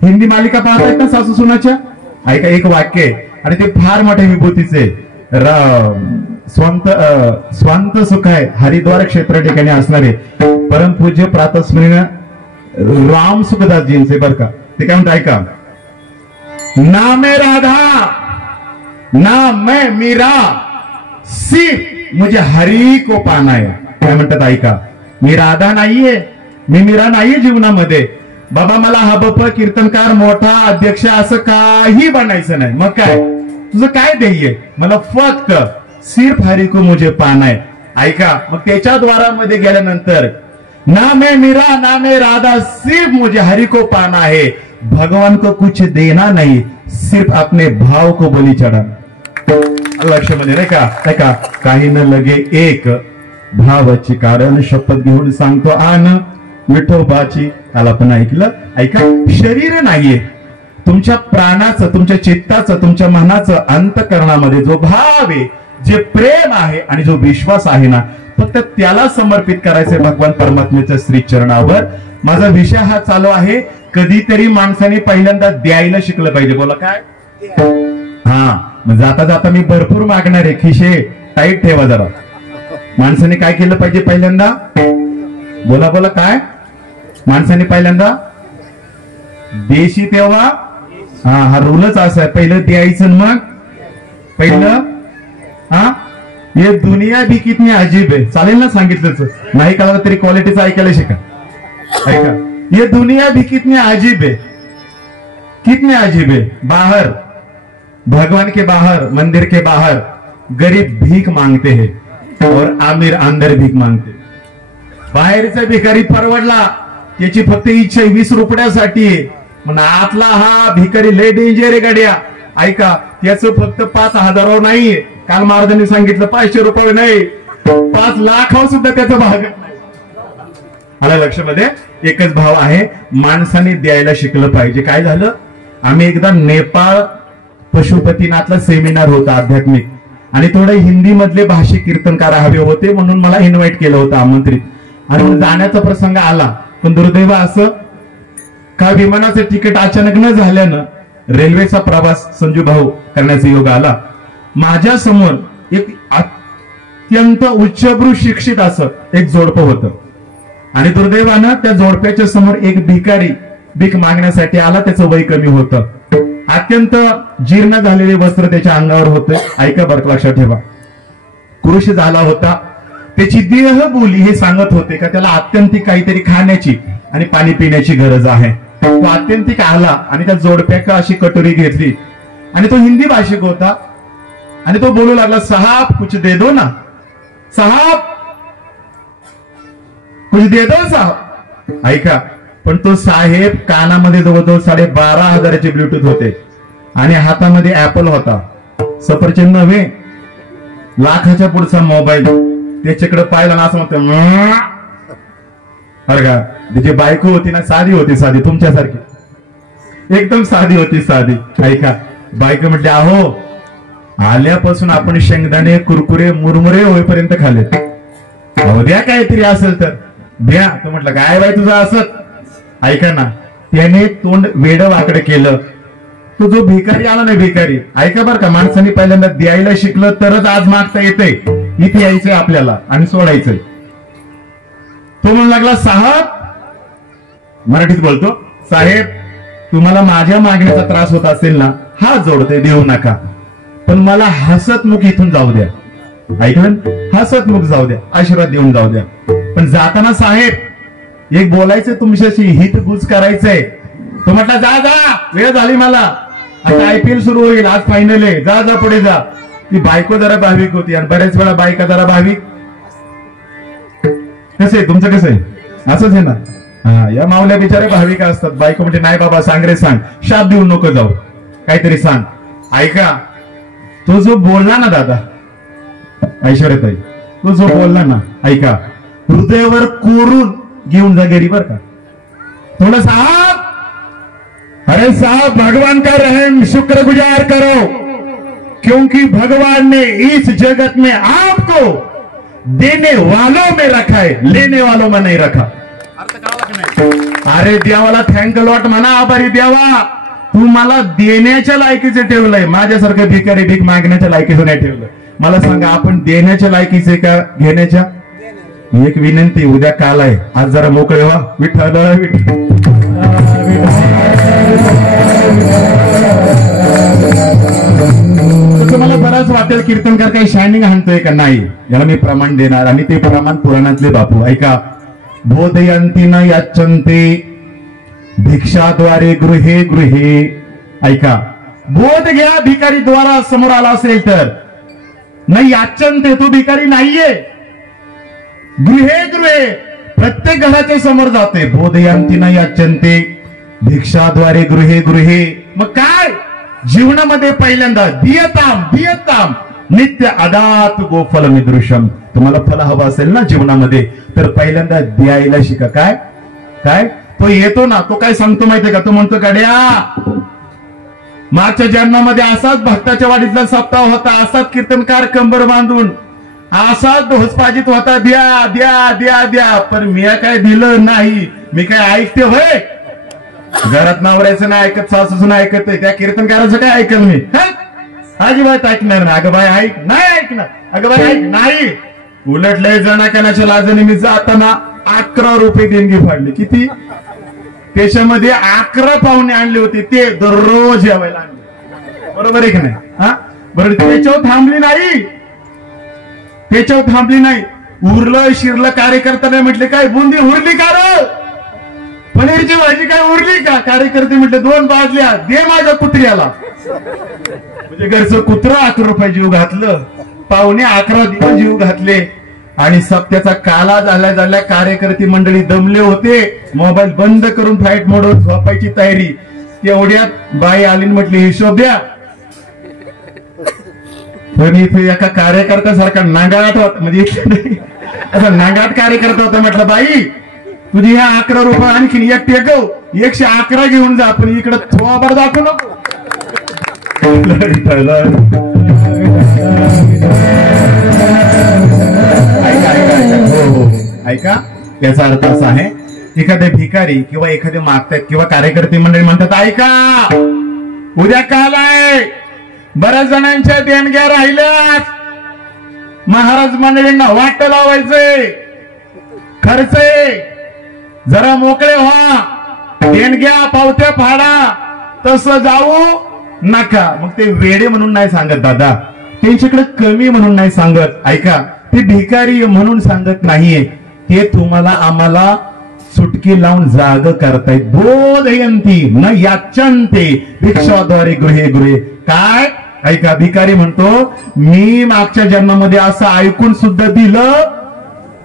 हिंदी मालिका पाहतायत ना सासू सुनाच्या. ऐका एक वाक्य आहे आणि ते फार मोठ्या विभूतीचे. स्वांत सुख आहे हरिद्वार क्षेत्र ठिकाणी असणारे परमपूज्य प्रातस्मरणीय राम सुखदासजींचे बर का. ते काय म्हणतात ऐका. ना मैं राधा ना मैं मीरा सिर्फ मुझे हरी को पाना है. काय म्हणतात ऐका. मी राधा नाहीये मी मीरा नाहीये जीवनामध्ये. बाबा मला हबप कीर्तनकार मोठा अध्यक्ष असं काही बनायचं नाही. मग काय तुझं काय ध्येय. मला फक्त सिर्फ हरी को मुझे पाना है. ऐका मग त्याच्या द्वारामध्ये गेल्यानंतर ना मैं मीरा ना मैं राधा सिर्फ मुझे हरि को पाना है. भगवान को कुछ देना नहीं सिर्फ अपने भाव को बलि चढ़ा. लक्षामध्ये नाही का. काही न लगे एक भावाची कारण शपथ घेऊन सांगतो आन विठोबाची. काल आपण ऐकलं. ऐका शरीर नाहीये. तुमच्या प्राणाचं तुमच्या चित्ताचं तुमच्या मनाचं अंतकरणामध्ये जो भाव आहे जे प्रेम आहे आणि जो विश्वास आहे ना फक्त त्याला समर्पित करायचंय भगवान परमात्म्याच्या श्री चरणावर. माझा विषय हा चालू आहे. कधीतरी माणसाने पहिल्यांदा द्यायला शिकलं पाहिजे. बोला काय. हा जाता जाता मी भरपूर मागणार आहे. खिशे टाईट ठेवा जरा. माणसाने काय केलं पाहिजे पहिल्यांदा. बोला बोला काय. माणसाने पहिल्यांदा देशी तेव्हा हा रूलच असा आहे. पहिलं द्यायचं मग पहिलं ये दुनिया भी कितनी अजीब है. चालेल ना सांगितलं नाही कळलं तरी क्वालिटीचं ऐकायला शिका. ऐका ये दुनिया भी कितनी अजीब है. कितनी अजीब है. बाहर भगवान के बाहर मंदिर के बाहर गरीब भीख मांगते हैं और आमिर अंदर भीख मांगते. बाहेरचा भिकारी परवडला त्याची फक्त इच्छा 20 रुपयासाठी. आतला हा भिकारी लय डेंजर आहे गाड्या. ऐका त्याचं फक्त 5,000 नाहीये, काल महाराजांनी सांगितलं 500 रुपये नाही, 5 लाखावर सुद्धा त्याचा भाग नाही. आला लक्षामध्ये. एकच भाव आहे, माणसाने द्यायला शिकलं पाहिजे. काय झालं, आम्ही एकदा नेपाळ पशुपतीनाथला सेमिनार होता आध्यात्मिक, आणि थोडे हिंदी मधले भाषिक कीर्तनकार हवे होते म्हणून मला इन्व्हाइट केलं होतं, आमंत्रित, आणि जाण्याचा प्रसंग आला. पण दुर्दैव असं का विमानाचं तिकीट अचानक न झाल्यानं रेल्वेचा प्रवास संजू भाऊ करण्याचा योग आला. माझ्या समोर एक अत्यंत उच्चभ्रू शिक्षित असं एक जोडपं होतं, आणि दुर्दैवानं त्या जोडप्याच्या समोर एक भिकारी भीक मागण्यासाठी आला. त्याचं वय कमी होतं, अत्यंत जीर्ण झालेले वस्त्र त्याच्या अंगावर होते. ऐका बरं, लक्षात ठेवा. क्रुश झाला होता. त्याची देहबोली हे सांगत होते का त्याला आत्यंतिक काहीतरी खाण्याची आणि पाणी पिण्याची गरज आहे. तो आत्यंतिक आला आणि त्या जोडप्याका अशी कटोरी घेतली, आणि तो हिंदी भाषिक होता, आणि तो बोलू लागला, साहब कुछ दे दो ना, साहब कुछ दे दो साहब. ऐका, पण तो साहेब कानामध्ये जवळजवळ 12,500चे ब्लूटूथ होते, आणि हातामध्ये ऍपल होता, सफरचंद नव्हे, लाखाच्या पुढचा मोबाईल. त्याच्याकडे पाहिला ना असं म्हणतो, अरे का त्याची बायको होती ना, साधी होती, साधी तुमच्यासारखी, एकदम साधी होती, साधी. ऐका, बायको म्हटली, अहो आल्यापासून आपण शेंगदाणे कुरकुरे मुरमुरे होईपर्यंत खाल्ले, अहो द्या काहीतरी असेल तर द्या. तो म्हटलं, काय बाई तुझं असत. ऐका ना, त्याने तोंड वेड वाकडं केलं. तो जो भिकारी आला ना, भिकारी, ऐका बरं का, माणसाने पहिल्यांदा द्यायला शिकलं तरच आज मागता येतंय. इथे यायचंय आपल्याला आणि सोडायचंय. तो म्हणू लागला, साहेब, मराठीत बोलतो, साहेब तुम्हाला माझ्या मागण्याचा त्रास होत असेल ना, हात जोडते, देऊ नका, पण मला हसतमुख इथून जाऊ द्या. ऐकलं, हसतमुख जाऊ द्या, आशीर्वाद देऊन जाऊ द्या. पण जाताना साहेब एक बोलायचं तुमच्याशी, हितगुज करायचंय. तो म्हटला, जा जा, वेळ झाली मला, आता IPL सुरू होईल, आज फायनल आहे, जा जा पुढे जा. ती बायको जरा भाविक होती, आणि बऱ्याच वेळा बायका जरा भाविक. कसं आहे तुमचं, कसं आहे, असंच आहे ना. हा, या मावल्या बिचारे भाविका असतात. बायको म्हणजे, नाही बाबा सांग रे सांग, शाप देऊन नको जाऊ, काहीतरी सांग. ऐका, तो जो बोलला ना दादा ऐश्वर्याताई, तो जो बोलला ना, ऐका, हृदयावर कोरून घेऊन जा घरी बर का. थोड़ा साहब, अरे साहब भगवान का रहम शुक्रगुजार करो, क्योंकि भगवान ने इस जगत में आपको देने वालों में रखा है, लेने वालों में नहीं रखा. अरे देवाला थँक लॉट म्हणा, आभारी देवा, तू मला देण्याच्या लायकीचे ठेवलंय, माझ्यासारखं भिकारी भीक मागण्याच्या लायकीचं नाही ठेवलं. मला सांगा, आपण देण्याच्या लायकीचे का घेण्याच्या. एक विनंती, उद्या काल आहे, आज जरा मोकळे व्हा. विठ्ठल विठ्ठल. तुम्हाला बराच वाटेल कीर्तनकार काही शायनिंग हाणतोय का, नाही, याला मी प्रमाण देणार, आणि ते प्रमाण पुराणातले बापू. ऐका, बोधयंती न याचन्ते भिक्षाद्वारे गृहे गृहे. ऐका, बोध घ्या, भिकारी द्वारा समोर आला असेल तर. नाही याचन्ते, तो भिकारी नाहीये, गृहे गृहे, प्रत्येक घराच्या समोर जाते. बोधयंती न याचन्ते भिक्षाद्वारे गृहे गृहे. मग काय, जीवनामध्ये पहिल्यांदा दियताम दियताम नित्य अदात गोफल मिदृशम. तुम्हाला फल हवं असेल ना जीवनामध्ये, तर पहिल्यांदा द्यायला शिका. काय काय, तो येतो ना, तो काय सांगतो माहितीये का, तो म्हणतो, गड्या मागच्या जन्मामध्ये असाच भक्ताच्या वाडीतला सप्ताह होता, असाच कीर्तनकार कंबर बांधून असाच ढोसपाजीत होता, द्या द्या द्या द्या, पण मी काय दिलं नाही. मी काय ऐकते होय, घरात नवऱ्याचं नाही ऐकत, सासूचं नाही ऐकत, त्या कीर्तनकाराचं काय ऐकल मी, अजिबात ऐकणार नाही. अगं बाई ऐक, नाही ऐकणार, अगं बाई ऐक, नाही. उलट लय जणाकानाच्या लाजने मी जाताना 11 रुपये देणगी फाडली. किती, त्याच्यामध्ये 11 पाहुणे आणले होते, ते दररोज यावायला आणले, बरोबर आहे की नाही. हा बरं, त्याच्यावर थांबली नाही, त्याच्यावर थांबली नाही. उरलं शिरलं कार्यकर्त्याने म्हटले, काय बुंदी उरली का रे, पनीरची भाजी काय उरली का. कार्यकर्ते म्हटले, 2 बाजल्या दे माझ्या कुत्र्याला. म्हणजे घरचं कुत्र 11 रुपये जीव घातलं, पाहुणे 11 दिवस जीव घातले, आणि सप्त्याचा काला झाल्या कार्यकर्ते मंडळी दमले होते. मोबाईल बंद करून फ्लाईट मोडवर झोपायची तयारी. तेवढ्यात बाई आली, म्हटली, हिशोब द्या. पण इथे एका कार्यकर्त्यासारखा नांगाट होता, म्हणजे असं नांगाट कार्यकर्ता होता. म्हटलं बाई तुझी ह्या 11 रुपये आणखीन एक टेकव, 111 घेऊन जा, पण इकडं थोबाड दाखवू नको. ऐका, याचा अर्थ असा आहे, एखादे भिकारी किंवा एखादे मागतात किंवा कार्यकर्ते मंडळी म्हणतात ऐका उद्या काल आहे, बऱ्याच जणांच्या देणग्या राहिल्यात, महाराज मंडळींना वाट लावायचे, खर्च जरा मोकळे व्हा, देणग्या पावत्या फाडा, तसं जाऊ नका. मग ते वेडे म्हणून नाही सांगत दादा, त्यांच्याकडे कमी म्हणून नाही सांगत. ऐका, ते भिकारी म्हणून सांगत नाहीये, ते तुम्हाला आम्हाला सुटकी लावून जाग करतायत. बोधयंती न याचंते भिक्षाद्वारे गृहे गृहे. काय? ऐका, भिकारी म्हणतो मी मागच्या जन्मामध्ये असं ऐकून सुद्धा दिलं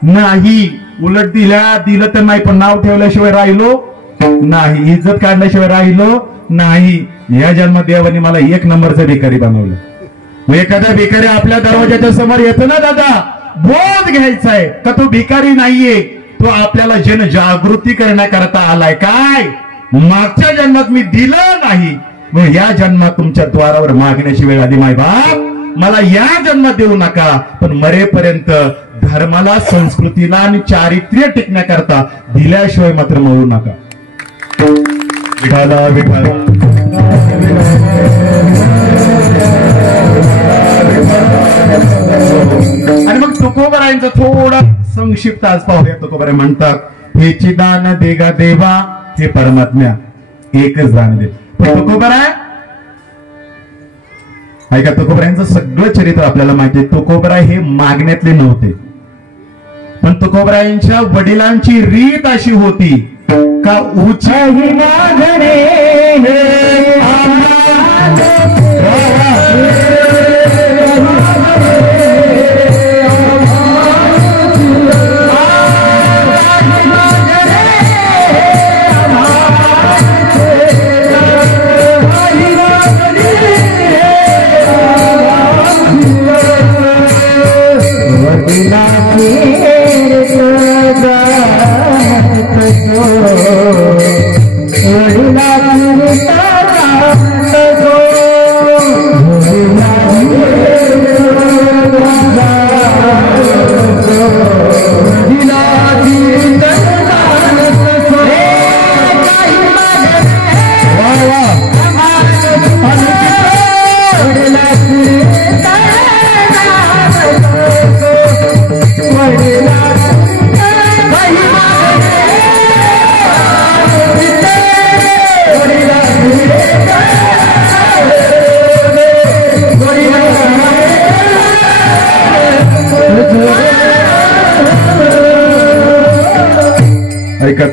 नाही, उलट दिलं तर नाही, पण नाव ठेवल्याशिवाय राहिलो नाही, इज्जत काढल्याशिवाय राहिलो नाही. या जन्मात देवाने मला 1 नंबरचा भिकारी बनवलं. मग एखादा भिकारी आपल्या दरवाजाच्या समोर येतो ना दादा, बोध घ्यायचा आहे का तो भिकारी नाहीये, तो आपल्याला जनजागृती करण्याकरता आलाय. काय? मागच्या जन्मात मी दिलं नाही, मग या जन्मात तुमच्या द्वारावर मागण्याची वेळ आली. माय बाप, मला या जन्मात देऊ नका, पण मरेपर्यंत धर्माला, संस्कृतीला आणि चारित्र्य टिकण्याकरता दिल्याशिवाय मात्र मरू नका. विठाला विठाला. आणि मग तुकोबरायांचं थोडं संक्षिप्त आज पाहूया. तुकोबराय म्हणतात, हेची दान देगा देवा, हे परमात्म्या एकच दान दे. पण तुकोबराय, ऐका, तुकोबरायांचं सगळं चरित्र आपल्याला माहिती आहे. तुकोबराय हे मागण्यातले नव्हते, पण तुकोबरायांच्या वडिलांची रीत अशी होती का उची मागणे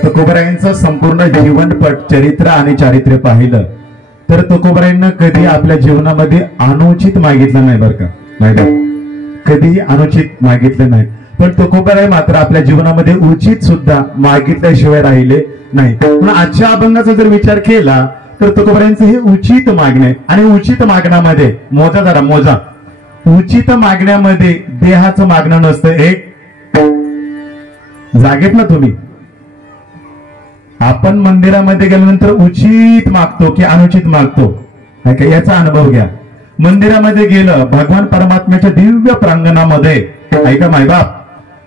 तुकोबरायांचं संपूर्ण जीवनपट, चरित्र आणि चारित्र्य पाहिलं तर तुकोबरायांना कधी आपल्या जीवनामध्ये अनुचित मागितलं नाही, बरं का, नाही कधीही अनुचित मागितलं नाही. पण तुकोबराय मात्र आपल्या जीवनामध्ये उचित सुद्धा मागितल्याशिवाय राहिले नाही. पण आजच्या अभंगाचा जर विचार केला तर तुकोबरायांचं हे उचित मागणे. आणि उचित मागण्यामध्ये मोजा, जरा मोजा, उचित मागण्यामध्ये देहाचं मागणं नसतं. एक जागेत ना तुम्ही, आपण मंदिरामध्ये गेल्यानंतर उचित मागतो की अनुचित मागतो, याचा अनुभव घ्या. मंदिरामध्ये गेलं, भगवान परमात्म्याच्या दिव्य प्रांगणामध्ये, ऐका मायबाप,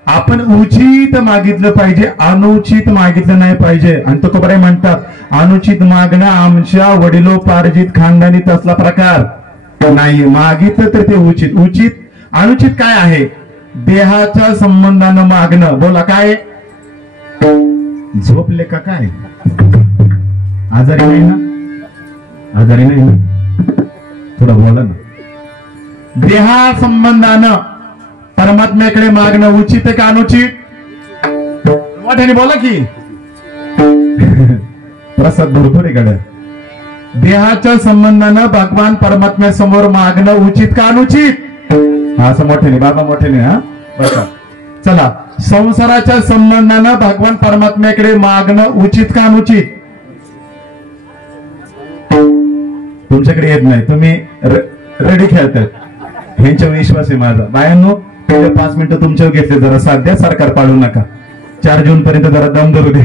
आपण उचित मागितलं पाहिजे, अनुचित मागितलं नाही पाहिजे. आणि तुकोबराय म्हणतात, अनुचित मागणं आमच्या वडिलोपार्जित खानदानीत असला प्रकार नाही, मागितलं तर ते उचित. उचित अनुचित काय आहे? देहाच्या संबंधानं मागणं. बोला काय? झोपले का काय? आजारी नाही ना? आजारी नाही ना? थोडं बोला ना. देहा संबंधानं परमात्म्याकडे मागणं उचित का अनुचित? मोठ्याने बोला की. प्रसाद भरपूर देहाच्या संबंधानं भगवान परमात्म्यासमोर मागणं उचित का अनुचित? असं मोठ्याने, बाबा मोठ्याने. हा बघा, चला, संसाराच्या संबंधानं भगवान परमात्म्याकडे मागणं उचित का अनुचित? तुमच्याकडे येत नाही, तुम्ही रेडी खेळतात. ह्यांच्यावर विश्वास आहे माझा. बायांनो, पहिले 5 मिनिटं तुमच्यावर घेतले, जरा साध्या सरकार पाडू नका. 4 जून पर्यंत जरा दम धरू दे.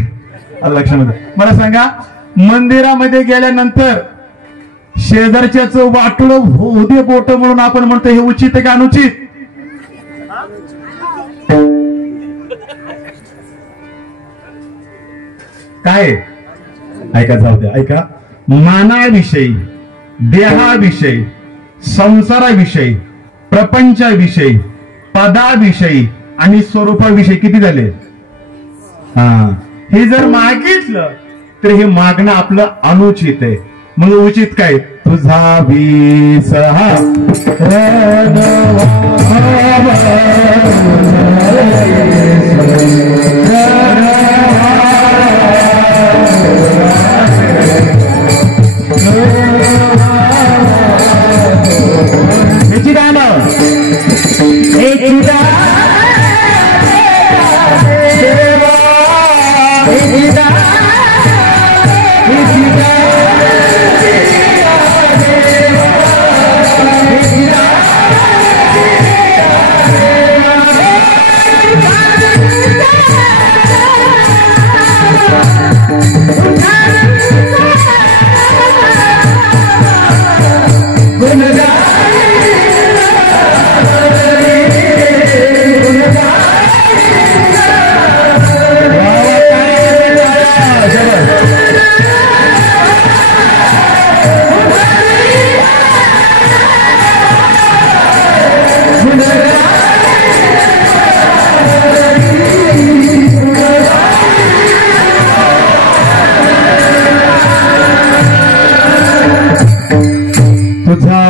लक्षामध्ये मला सांगा, मंदिरामध्ये गेल्यानंतर शेजारच्याच वाटलं उदे बोट म्हणून आपण म्हणतो, हे उचित आहे का अनुचित? काय ऐका, जाऊ द्या, ऐका. मानाविषयी, देहाविषयी, संसाराविषयी, प्रपंचाविषयी, पदाविषयी आणि स्वरूपाविषयी किती झाले? हे जर मागितलं तर हे मागणं आपलं अनुचित आहे. मग उचित काय? तुझा विसहा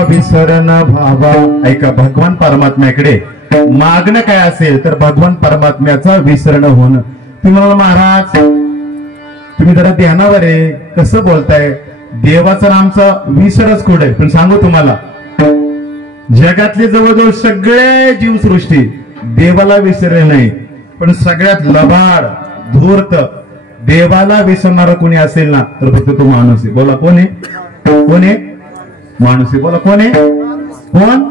विसरण भावा. ऐका, भगवान परमात्म्याकडे मागणं काय असेल तर भगवान परमात्म्याचा विसरण होणं. तुम्ही म्हणाल, महाराज तुम्ही जरा ध्यानावर आहे, कसं बोलताय? देवाचा नामचा विसरच कुठे? पण सांगू तुम्हाला, जगातले जवळजवळ सगळे जीवसृष्टी देवाला विसरले नाही, पण सगळ्यात लबाड धूर्त देवाला विसरणारा कोणी असेल ना तर फक्त तो माणूस आहे. बोला, कोण आहे? कोण आहे? माणूस आहे. बोला, कोण आहे? कोण?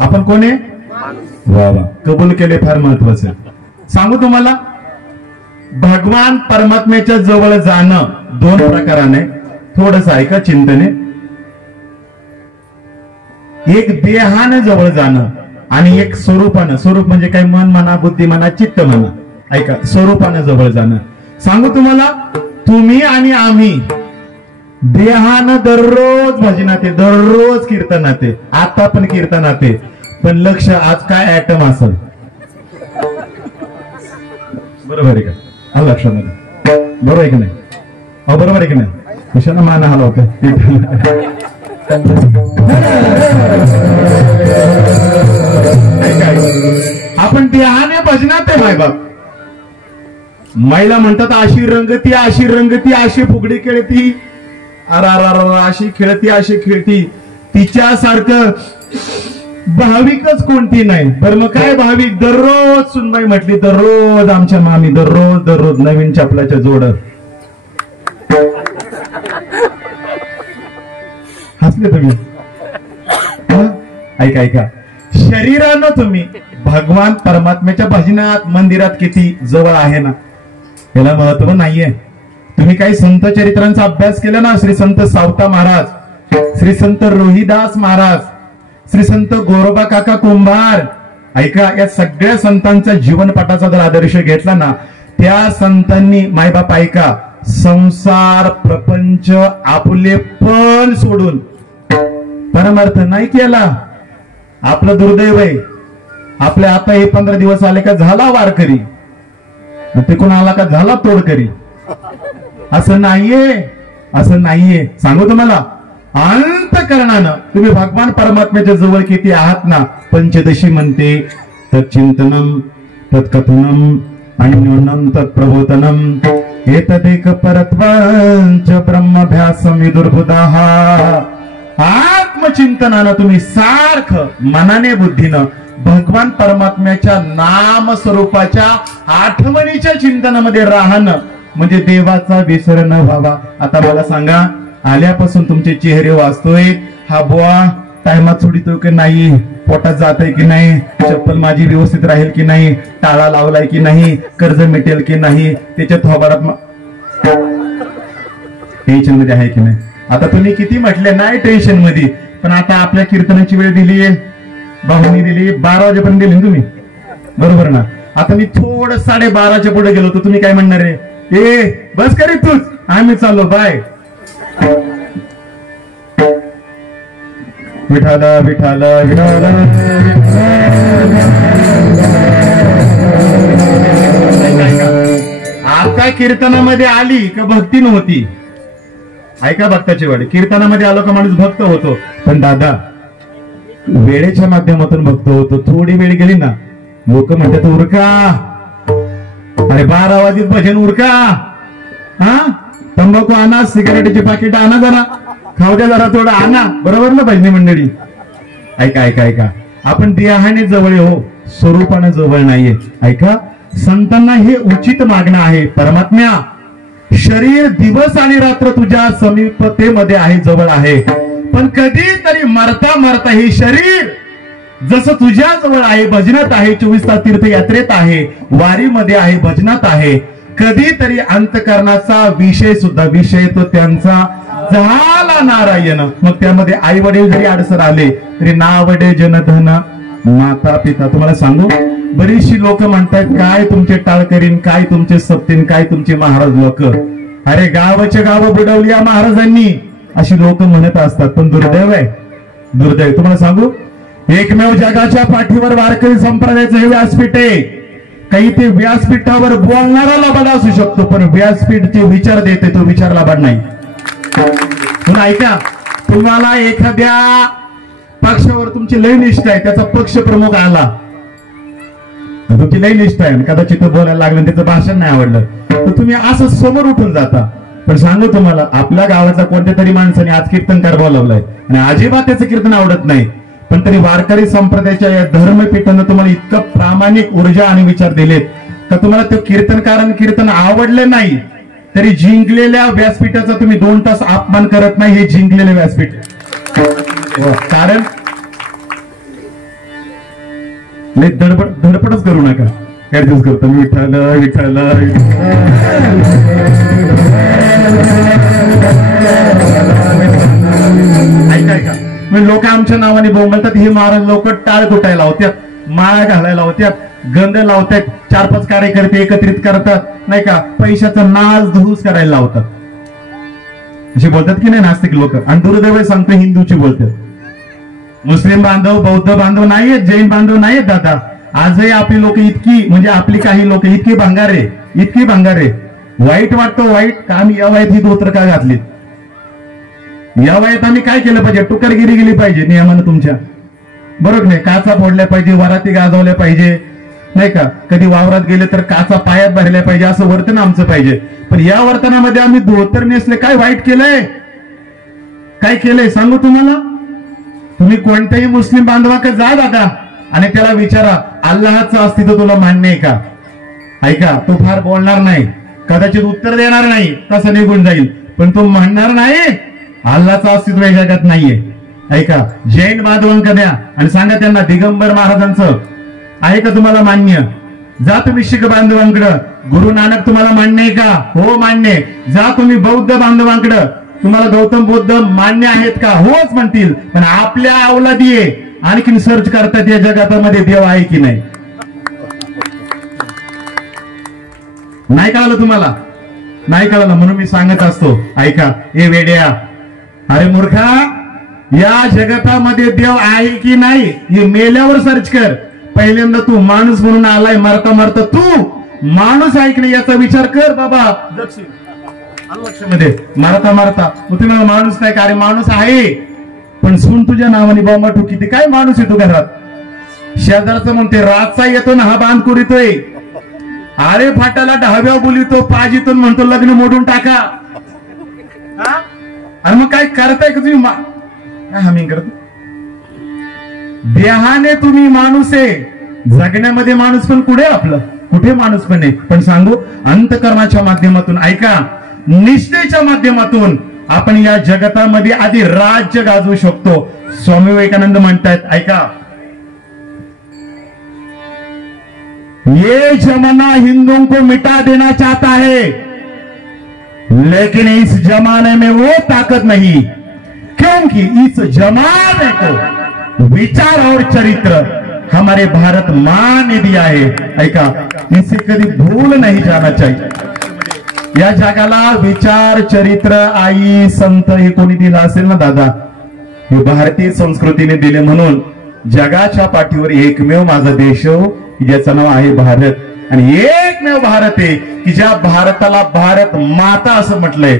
आपण कोण आहे? वा वा, कबूल केले, फार महत्वाचं. सांगू तुम्हाला, भगवान परमात्म्याच्या जवळ जाणं 2 प्रकाराने. थोडस ऐका चिंतने. एक देहाने जवळ जाणं आणि एक स्वरूपानं. स्वरूप म्हणजे काय? मन म्हणा, बुद्धी म्हणा, चित्त म्हणा. ऐका, स्वरूपानं जवळ जाणं. सांगू तुम्हाला, तुम्ही आणि आम्ही देहानं दररोज भजनात आहे, दररोज कीर्तनात आहे, आता पण कीर्तनात आहे, पण लक्ष आज काय ऍटम असेल? बरोबर आहे का? लक्षामध्ये बरोबर आहे की नाही? बरोबर आहे की नाही? कशाला मान हलवत? आपण देहाने भजनात आहे मायबाप. महिला म्हणतात, अशी रंगती, अशी रंगती, अशी फुगडी खेळती, अशी खेळती, अशी खेळती, तिच्यासारखं भाविकच कोणती नाही. बरं मग काय भाविक? दररोज सुनबाई म्हटली, दररोज आमच्या मामी दररोज दररोज नवीन चपलाच्या जोडत. हसले तुम्ही? ऐका ऐका, शरीरानं तुम्ही भगवान परमात्म्याच्या भजनात मंदिरात किती जवळ आहे ना, याला महत्व नाहीये. तुम्ही काही संत चरित्रांचा अभ्यास केला ना, श्री संत सावता महाराज, श्री संत रोहिदास महाराज, श्री संत गोरोबा काका कुंभार, ऐका, या सगळ्या संतांचा जीवनपटाचा जर आदर्श घेतला ना, त्या संतांनी मायबाप ऐका, संसार प्रपंच आपले पण सोडून परमार्थ नाही केला. आपलं दुर्दैव आहे, आपल्या आता हे 15 दिवस आले का झाला वारकरी, ते कोण आला का झाला तोडकरी. असं नाहीये, असं नाहीये. सांगू तुम्हाला, अंतःकरणानं तुम्ही भगवान परमात्म्याच्या जवळ किती आहात ना. पंचदशी म्हणते, तच्चिंतनम तत्कथनम अन्योन्यम तत्प्रबोधनम एतदेक परत्वंच ब्रह्मभ्यासम विदुर्बुधाः. आत्मचिंतनानं तुम्ही सारखं मनाने बुद्धीनं भगवान परमात्म्याच्या नाम स्वरूपाच्या आठवणीच्या चिंतनामध्ये राहणं म्हणजे देवाचा विसर न व्हावा. आता मला सांगा, आल्यापासून तुमचे चेहरे वाचतोय, हा बुवा टायमात सोडितो की नाही, पोटात जाते की नाही, चप्पल माझी व्यवस्थित राहील की नाही, टाळा लावलाय की नाही, कर्ज मिटेल की नाही, त्याच्या थोबाडात टेन्शन मध्ये आहे की नाही. आता तुम्ही किती म्हटले नाही टेन्शन मध्ये, पण आता आपल्या कीर्तनाची वेळ दिली, भाऊनी दिली, 12 वाजेपर्यंत दिली तुम्ही, बरोबर ना. आता मी थोडं 12:30च्या पुढे गेलो तर तुम्ही काय म्हणणार आहे, ए बस करीत तूच, आम्ही चाललो, बाय. विठाला विठाला विठाला. आता कीर्तनामध्ये आली का भक्ती नव्हती. ऐका भक्ताची वाडी, कीर्तनामध्ये आलो का माणूस भक्त होतो, पण दादा वेळेच्या माध्यमातून भक्त होतो. थोडी वेळ गेली ना लोक म्हणतात उरका, अरे 12 वाजत भजन उरका, हा तंबाखू आणा, सिगारेटची पाकिट आणा, जरा खाऊ द्या, जरा थोडं आणा, बरोबर ना भजनी मंडळी. ऐका ऐका ऐका, आपण देहाने जवळ हो, स्वरूपाने जवळ नाहीये. ऐका, संतांना हे उचित मागणं आहे. परमात्म्या, शरीर दिवस आणि रात्र तुझ्या समीपतेमध्ये आहे, जवळ आहे, पण कधीतरी मरता मरता हे शरीर जसं तुझ्या जवळ आहे, भजनात आहे, 24 तास तीर्थयात्रेत आहे, वारीमध्ये आहे, भजनात आहे, कधीतरी अंतकरणाचा विषय सुद्धा विषय तो त्यांचा झाला नारायण. मग त्यामध्ये आई वडील जरी अडसर आले तरी नावडे जनधन माता पिता. तुम्हाला सांगू, बरीचशी लोक म्हणतात काय तुमचे टाळकरीन, काय तुमचे सप्तीन, काय तुमचे महाराज लोक, अरे गावाच्या गाव बुडवली या महाराजांनी, अशी लोक म्हणत असतात. पण दुर्दैव आहे, दुर्दैव. तुम्हाला सांगू, एकमेव जगाच्या पाठीवर वारकरी संप्रदायाचं हे व्यासपीठ आहे. काही ते व्यासपीठावर बोलणारा लबाड असू शकतो, पण व्यासपीठचे विचार देते तो विचार लबाड नाही. म्हणून ऐका, तुम्हाला एखाद्या पक्षावर तुमची लय निष्ठा आहे, त्याचा पक्ष प्रमुख आला, तुमची लय निष्ठा आहे, कदाचित बोलायला लागलं, त्याचं भाषण नाही आवडलं, तर तुम्ही असं समोर उठून जाता. पण सांगू तुम्हाला, आपल्या गावाचा कोणत्या तरी माणसाने आज कीर्तनकार बोलावलाय आणि अजिबात त्याचं कीर्तन आवडत नाही, पण तरी वारकरी संप्रदायाच्या या धर्मपीठानं तुम्हाला इतकं प्रामाणिक ऊर्जा आणि विचार दिलेत का तुम्हाला ते कीर्तन आवडले नाही तरी जिंकलेल्या व्यासपीठाचा तुम्ही 2 तास अपमान करत नाही. हे जिंकलेले व्यासपीठ, कारण धडपडच करू नका. ऍडजस्ट करतो मी, विठ्ठल विठ्ठल. ऐका ऐका, लोक आमच्या नावाने बोंबलतात, हे महाराज लोक टाळ तुटायला होत्यात, माळा घालायला होत्यात, गंध लावतात, 4-5 कार्यकर्ते एकत्रित करतात, नाही का, पैशाचा नाच धूस करायला लावतात, असे बोलतात की नाही नास्तिक लोक. आणि दुर्दैव सांगतो, हिंदूची बोलतात. मुस्लिम बांधव, बौद्ध बांधव नाहीयेत, जैन बांधव नाहीयेत दादा. आजही आपली लोक इतकी, म्हणजे आपली काही लोक इतकी भंगारे, इतकी भंगारे. वाईट वाटतं, वाईट काम या वयात ही धोतर का घातलीत, या वयात आम्ही काय केलं पाहिजे, टुकारगिरी गेली पाहिजे नियमानं तुमच्या, बरोबर नाही, काचा फोडल्या पाहिजे, वराती गाजवल्या पाहिजे, नाही का, कधी वावरात गेले तर काचा पायात भरल्या पाहिजे, असं वर्तन आमचं पाहिजे. पण या वर्तनामध्ये आम्ही धोतर नेसले, काय वाईट केलंय, काय केलंय सांगू तुम्हाला. तुम्ही कोणत्याही मुस्लिम बांधवाकडे जा दादा आणि त्याला विचारा, अल्लाहचं अस्तित्व तुला मान्य आहे का. ऐका, तो फार बोलणार नाही, कदाचित उत्तर देणार नाही, तसं निघून जाईल, पण तो म्हणणार नाही अल्लाहचं अस्तित्व या जगात नाहीये. ऐका, जैन बांधवांक द्या आणि सांगा त्यांना दिगंबर महाराजांचं आहे का तुम्हाला मान्य. जा तुम्ही शीख बांधवांकडं, गुरु नानक तुम्हाला मान्य आहे का, हो मान्य. जा तुम्ही बौद्ध बांधवांकडं, तुम्हाला गौतम बुद्ध मान्य आहेत का, होच म्हणतील. पण आपल्या अवलादी आहे, आणखीन सर्च करतात या जगातामध्ये देव आहे की नाही. नाही कळालं तुम्हाला, नाही कळालं, म्हणून मी सांगत असतो, ऐका, ए वेड्या, अरे मूर्खा, या जगतामध्ये देव आहे की नाही हे मेल्यावर सर्च कर. पहिल्यांदा तू माणूस म्हणून आलाय, मरता मरता तू माणूस आहे की नाही याचा विचार कर बाबा. लक्षामध्ये मरता मरता मग तुम्हाला माणूस नाही का, अरे माणूस आहे, पण सून तुझ्या नावाने बॉम्बा ठोकीते, काय माणूस येतो घरात. शेजारचं म्हणते रातचा येतो ना, हा बांध करीतोय, अरे फाटाला ढाव्या बोलितो, पाजीतून म्हणतो लग्न मोडून टाका. आणि मग काय करताय का तुम्ही, हमी करतो. देहाने तुम्ही माणूस आहे, जगण्यामध्ये माणूस पण कुठे आपलं, कुठे माणूस पण आहे. पण सांगू, अंतकरणाच्या माध्यमातून, ऐका, निष्ठेच्या माध्यमातून आपण या जगतामध्ये आधी राज्य गाजवू शकतो. स्वामी विवेकानंद म्हणतायत, ऐका, ये जमाना हिंदुओं को मिटा देना चाहता है, लेकिन इस जमाने में वो ताकत नहीं, क्योंकि इस जमाने को विचार और चरित्र हमारे भारत माँ ने दिया है. ऐका, इसे कधी भूल नहीं जाना चाहिए. या जगाला विचार चरित्र आई संत हे कोणी दिलं असेल ना दादा, हे भारतीय संस्कृतीने दिले. म्हणून जगाच्या पाठीवर एकमेव माझा देश ज्याचं नाव आहे भारत, आणि एकमेव भारत आहे की ज्या भारताला भारत माता असं म्हटलंय.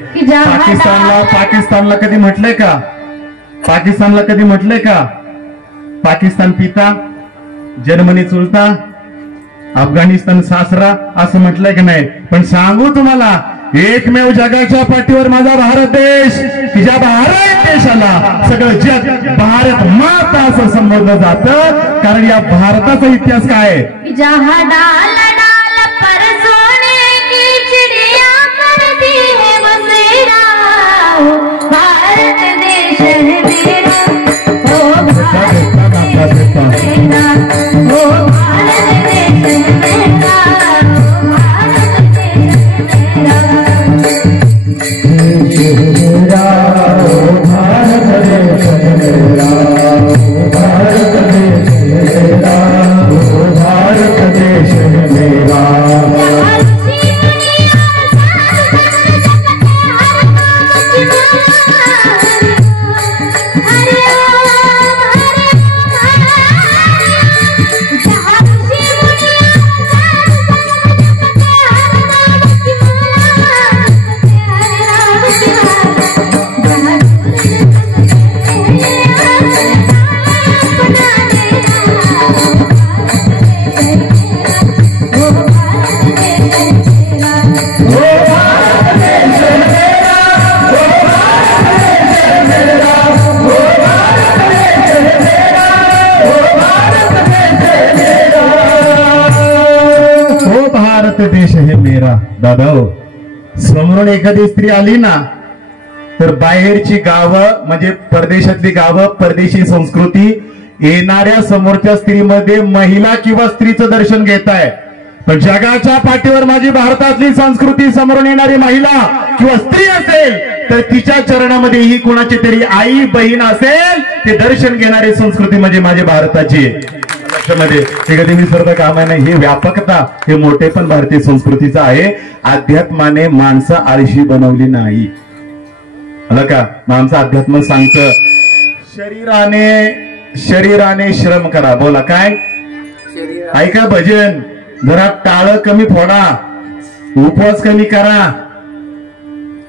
पाकिस्तानला कधी म्हटलंय का? पाकिस्तानला कधी म्हटलंय का? पाकिस्तान पिता, जर्मनी चुलता, अफगाणिस्तान सासरा असं म्हटलंय की नाही? पण सांगू तुम्हाला, एकमेव जगाच्या पाठीवर माझा भारत देश की ज्या भारत देशाला सगळं जग भारत माता असं संबोधलं जातं. कारण या भारताचा इतिहास काय आहे? जहां डाल डाल पर सोने की चिड़िया करती है बसेरा, भारत देश है मेरा, ओ भारत देश है मेरा, ओ भारत देश है मेरा, ओ भारत देश है मेरा, ओ भारत देश है मेरा, ओ भारत देश है मेरा, ओ भारत देश है मेरा. देश है मेरा. दादा, समोरून एखादी स्त्री आली ना, तर बाहेरची गावं म्हणजे परदेशातली गावं, परदेशी संस्कृती, येणाऱ्या समोरच्या स्त्रीमध्ये महिला किंवा स्त्रीचं दर्शन घेत आहे. पण जगाच्या पाठीवर माझी भारतातली संस्कृती समोरून येणारी महिला किंवा स्त्री असेल तर तिच्या चरणामध्ये ही कोणाची तरी आई बहीण असेल, ते दर्शन घेणारी संस्कृती म्हणजे माझी भारताची आहे. मध्ये हे कधी विसरता कामा नाही. ही व्यापकता, हे मोठे पण भारतीय संस्कृतीचं आहे. अध्यात्माने माणसं आळशी बनवली नाही. आलं का? आमचं अध्यात्म सांगतं शरीराने श्रम करा. बोला काय? ऐका भजन, जरा टाळ कमी फोडा, उपवास कमी करा.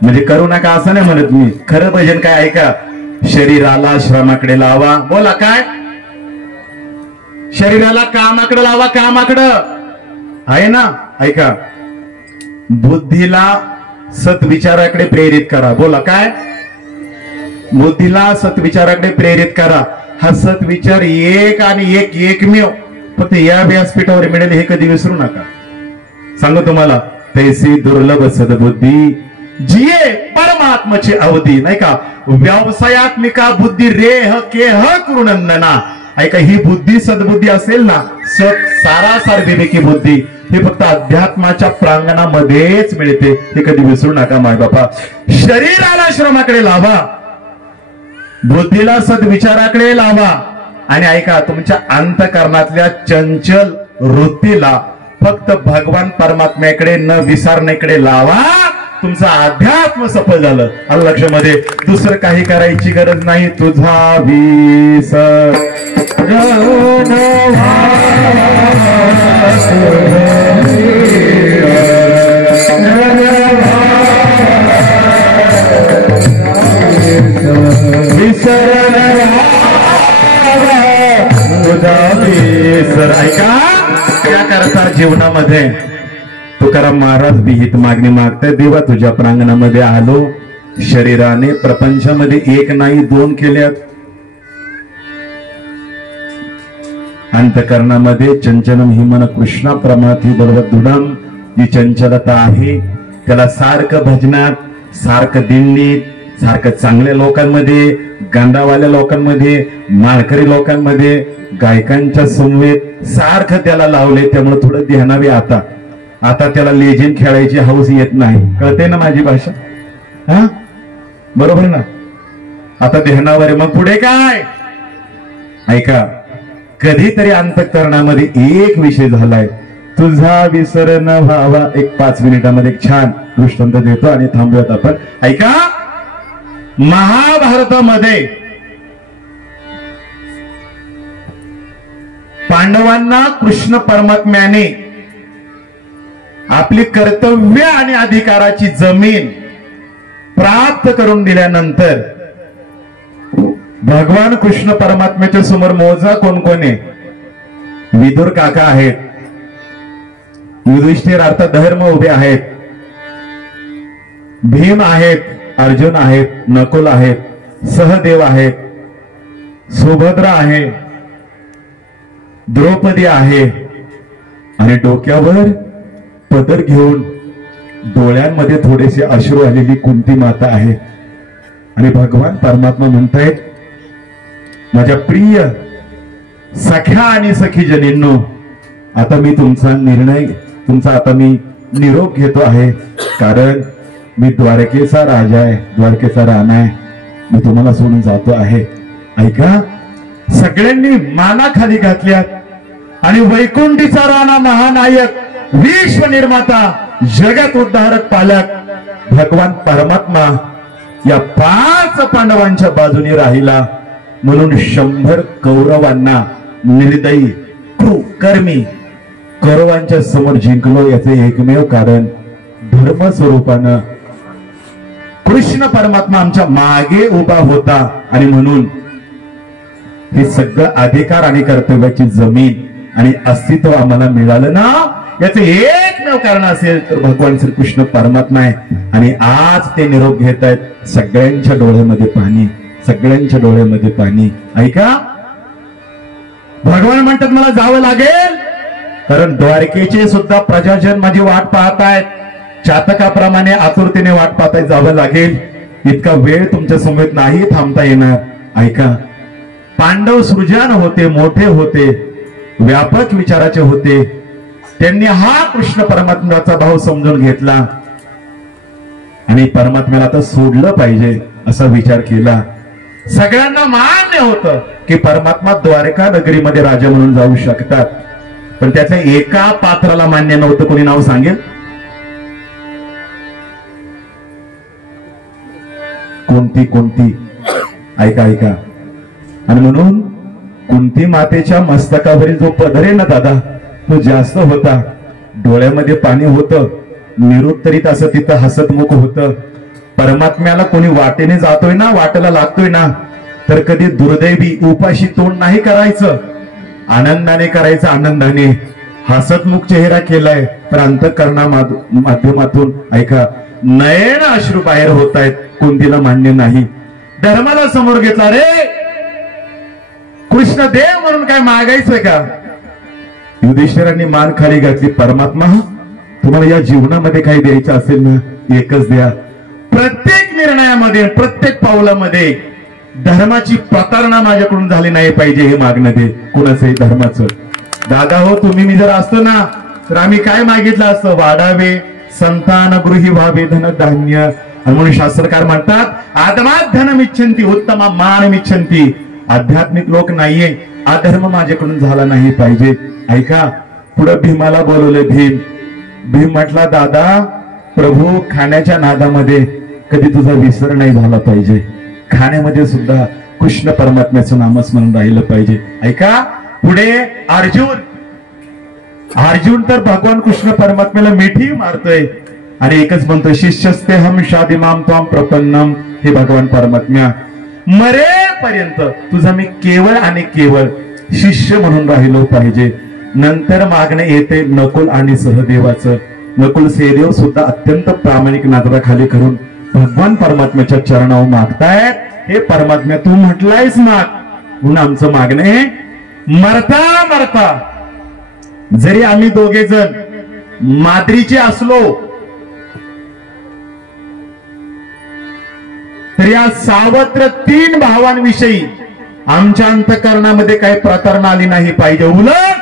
म्हणजे करू नका असं नाही म्हणत मी. खरं भजन काय? ऐका, शरीराला श्रमाकडे लावा. बोला काय? शरीराला कामाकडे लावा. कामाकडं आहे ना? ऐका, बुद्धीला सत्विचाराकडे प्रेरित करा. बोला काय? बुद्धीला सत्विचाराकडे प्रेरित करा. हा सत्विचार एक आणि एकमेव फक्त या व्यासपीठावर मिळेल, हे कधी विसरू नका. सांगू तुम्हाला, तैसी दुर्लभ सद्बुद्धी जिये परमात्माची अवधी. नाही का? व्यवसायात्मिका बुद्धी रेह केह कृणंदना. ऐका, ही बुद्धी सद्बुद्धी असेल ना, सारासार विवेकी बुद्धी, हे फक्त अध्यात्माच्या प्रांगणामध्येच मिळते, हे कधी विसरू नका माय बापा. शरीराला श्रमाकडे लावा, बुद्धीला सद्विचाराकडे लावा, आणि ऐका, तुमच्या अंतःकरणातल्या चंचल वृत्तीला फक्त भगवान परमात्म्याकडे न विसरण्याकडे लावा. तुमचं अध्यात्म सफल झालं. आलं लक्षामध्ये? दुसरं काही करायची गरज नाही. तुझा विसर विसर. ऐका, त्या करता जीवनामध्ये तुकाराम महाराज विहित मागणी मागताय. देवा, तुझ्या प्रांगणामध्ये आलो, शरीराने प्रपंचामध्ये एक नाही दोन केल्यात, अंतकरणामध्ये चंचलम हि मन कृष्णा प्रमाथी दृढम. जी चंचलता आहे त्याला सारखं भजनात, सारखं दिंडीत, सारखं चांगल्या लोकांमध्ये, गांडावाल्या लोकांमध्ये, माळकरी लोकांमध्ये, गायकांच्या समवेत सारखं त्याला लावले. त्यामुळे थोडं ध्यानावे. आता त्याला लेझिम खेळायची हौस येत नाही. कळते ना माझी भाषा? हा, बरोबर ना? आता ध्यानावर. मग पुढे काय? ऐका, कधीतरी अंतःकरणामध्ये एक विषय झालाय, तुझा विसर न व्हावा. एक 5 मिनिटामध्ये एक छान दृष्टांत देतो आणि थांबूयात आपण. ऐका, महाभारतामध्ये पांडवांना कृष्ण परमात्म्याने आपली कर्तव्य आणि अधिकाराची जमीन प्राप्त करून दिल्यानंतर भगवान कृष्ण परमात्म्याच्या समोर मोजा कोण कोण आहे? विदुर काका आहेत, युधिष्ठिर अर्थात धर्म उभे आहेत, भीम आहेत, अर्जुन आहेत, नकुल आहेत, सहदेव आहेत, सुभद्रा आहे, द्रौपदी आहे आणि डोक्यावर पदर घेऊन डोळ्यांमध्ये थोडेसे अश्रू आलेली कुंती माता आहे. आणि भगवान परमात्मा म्हणतायत, माझ्या प्रिय सख्या आणि सखी जनींनो, आता मी तुमचा आता मी निरोप घेतो आहे. कारण मी द्वारकेचा राजा आहे, द्वारकेचा राणा आहे. मी तुम्हाला सोडून जातो आहे. ऐका, सगळ्यांनी माना खाली घातल्यात आणि वैकुंठीचा राणा, महानायक, विश्व निर्माता, जगत उद्धारक, पालक भगवान परमात्मा या 5 पांडवांच्या बाजूने राहिला. म्हणून 100 कौरवांना निर्दयी कुकर्मी कौरवांच्या समोर जिंकलो. याचे एकमेव कारण धर्म स्वरूपानं कृष्ण परमात्मा आमच्या मागे उभा होता. आणि म्हणून हे सगळं अधिकार आणि कर्तव्याची जमीन आणि अस्तित्व आम्हाला मिळालं ना, याचे एकमेव कारण असेल तर भगवान श्रीकृष्ण परमात्मा आहे. आणि आज ते निरोप घेत आहेत. सगळ्यांच्या डोळ्यामध्ये पाणी, सगळ्यांच्या डोळ्यामध्ये पाणी. ऐका, भगवान म्हणतात मला जावं लागेल, कारण द्वारकेचे सुद्धा प्रजाजन माझी वाट पाहत आहेत. चातकाप्रमाणे आतुरतेने वाट पाहताय. जावं लागेल. इतका वेळ तुमच्या समोर नाही थांबता येणार. ऐका, पांडव सृजन होते, मोठे होते, व्यापक विचाराचे होते. त्यांनी हा कृष्ण परमात्म्याचा भाव समजून घेतला आणि परमात्म्याला आता सोडलं पाहिजे असा विचार केला. सगळ्यांना मान्य होतं की परमात्मा द्वारका नगरीमध्ये राजा म्हणून जाऊ शकतात. पण त्याच्या एका पात्राला मान्य नव्हतं. कोणी नाव सांगेल? कोणती? ऐका. आणि म्हणून कुंती मातेच्या मस्तकावरील जो पदर आहे ना दादा, तो जास्त होता. डोळ्यामध्ये पाणी होतं. निरुत्तरित असं तिथं हसतमुख होतं. परमात्म्याला कोणी वाटेने जातोय ना, वाटेला लागतोय ना, तर कधी दुर्दैवी उपाशी तोंड नाही करायचं, आनंदाने करायचं. आनंदाने हसतमुख चेहरा केलाय, पण अंतःकरणा माध्यमातून ऐका नयन अश्रू बाहेर होत आहेत. कुंतीला मान्य नाही. धर्माला समोर घेतला. रे कृष्ण देव म्हणून काय मागायचंय का? युधिष्ठिरांनी मान खाली घातली. परमात्मा, तुम्हाला या जीवनामध्ये काही द्यायचं असेल ना, एकच द्या. प्रत्येक निर्णयामध्ये, प्रत्येक पावलामध्ये धर्माची प्रतारणा माझ्याकडून झाली नाही पाहिजे हे मागणं दे. कुणाचंही धर्माचं. दादा हो, तुम्ही मी जर असतो ना, तर आम्ही काय मागितलं असतं? वाढावे, संतान गृही व्हावे, धन धान्य. म्हणून शास्त्रकार म्हणतात, आदमात धन इच्छन्ति, उत्तम मान इच्छन्ति. आध्यात्मिक लोक नाहीये, अधर्म माझ्याकडून झाला नाही पाहिजे. ऐका, पुढे भीमाला बोलवले. भीम म्हटला, दादा प्रभू, खाण्याच्या नादामध्ये कधी तुझा विसर नाही झाला पाहिजे. खाण्यामध्ये सुद्धा कृष्ण परमात्म्याचं नामस्मरण राहिलं पाहिजे. ऐका, पुढे अर्जुन तर भगवान कृष्ण परमात्म्याला मिठी मारतोय आणि एकच म्हणतोय, शिष्यस्ते हम शादिमाम त्वाम प्रपन्नम. हे भगवान परमात्म्या, मरेपर्यंत तुझा मी केवळ आणि केवळ शिष्य म्हणून राहिलो पाहिजे. नंतर मागणे येते नकुल आणि सहदेवाचं. नकुल सहदेव सुद्धा अत्यंत प्रामाणिक नादराखाली करून भगवान परमात्म्याच्या चरणावर मागतायत. हे परमात्म्या, तू म्हटलायस माग, म्हणून आमचं मागणे मरता मरता जरी आम्ही दोघे जण माद्रीचे असलो तर या सावत्र 3 भावांविषयी आमच्या अंतःकरणामध्ये काही प्रतारणा आली नाही पाहिजे. उलट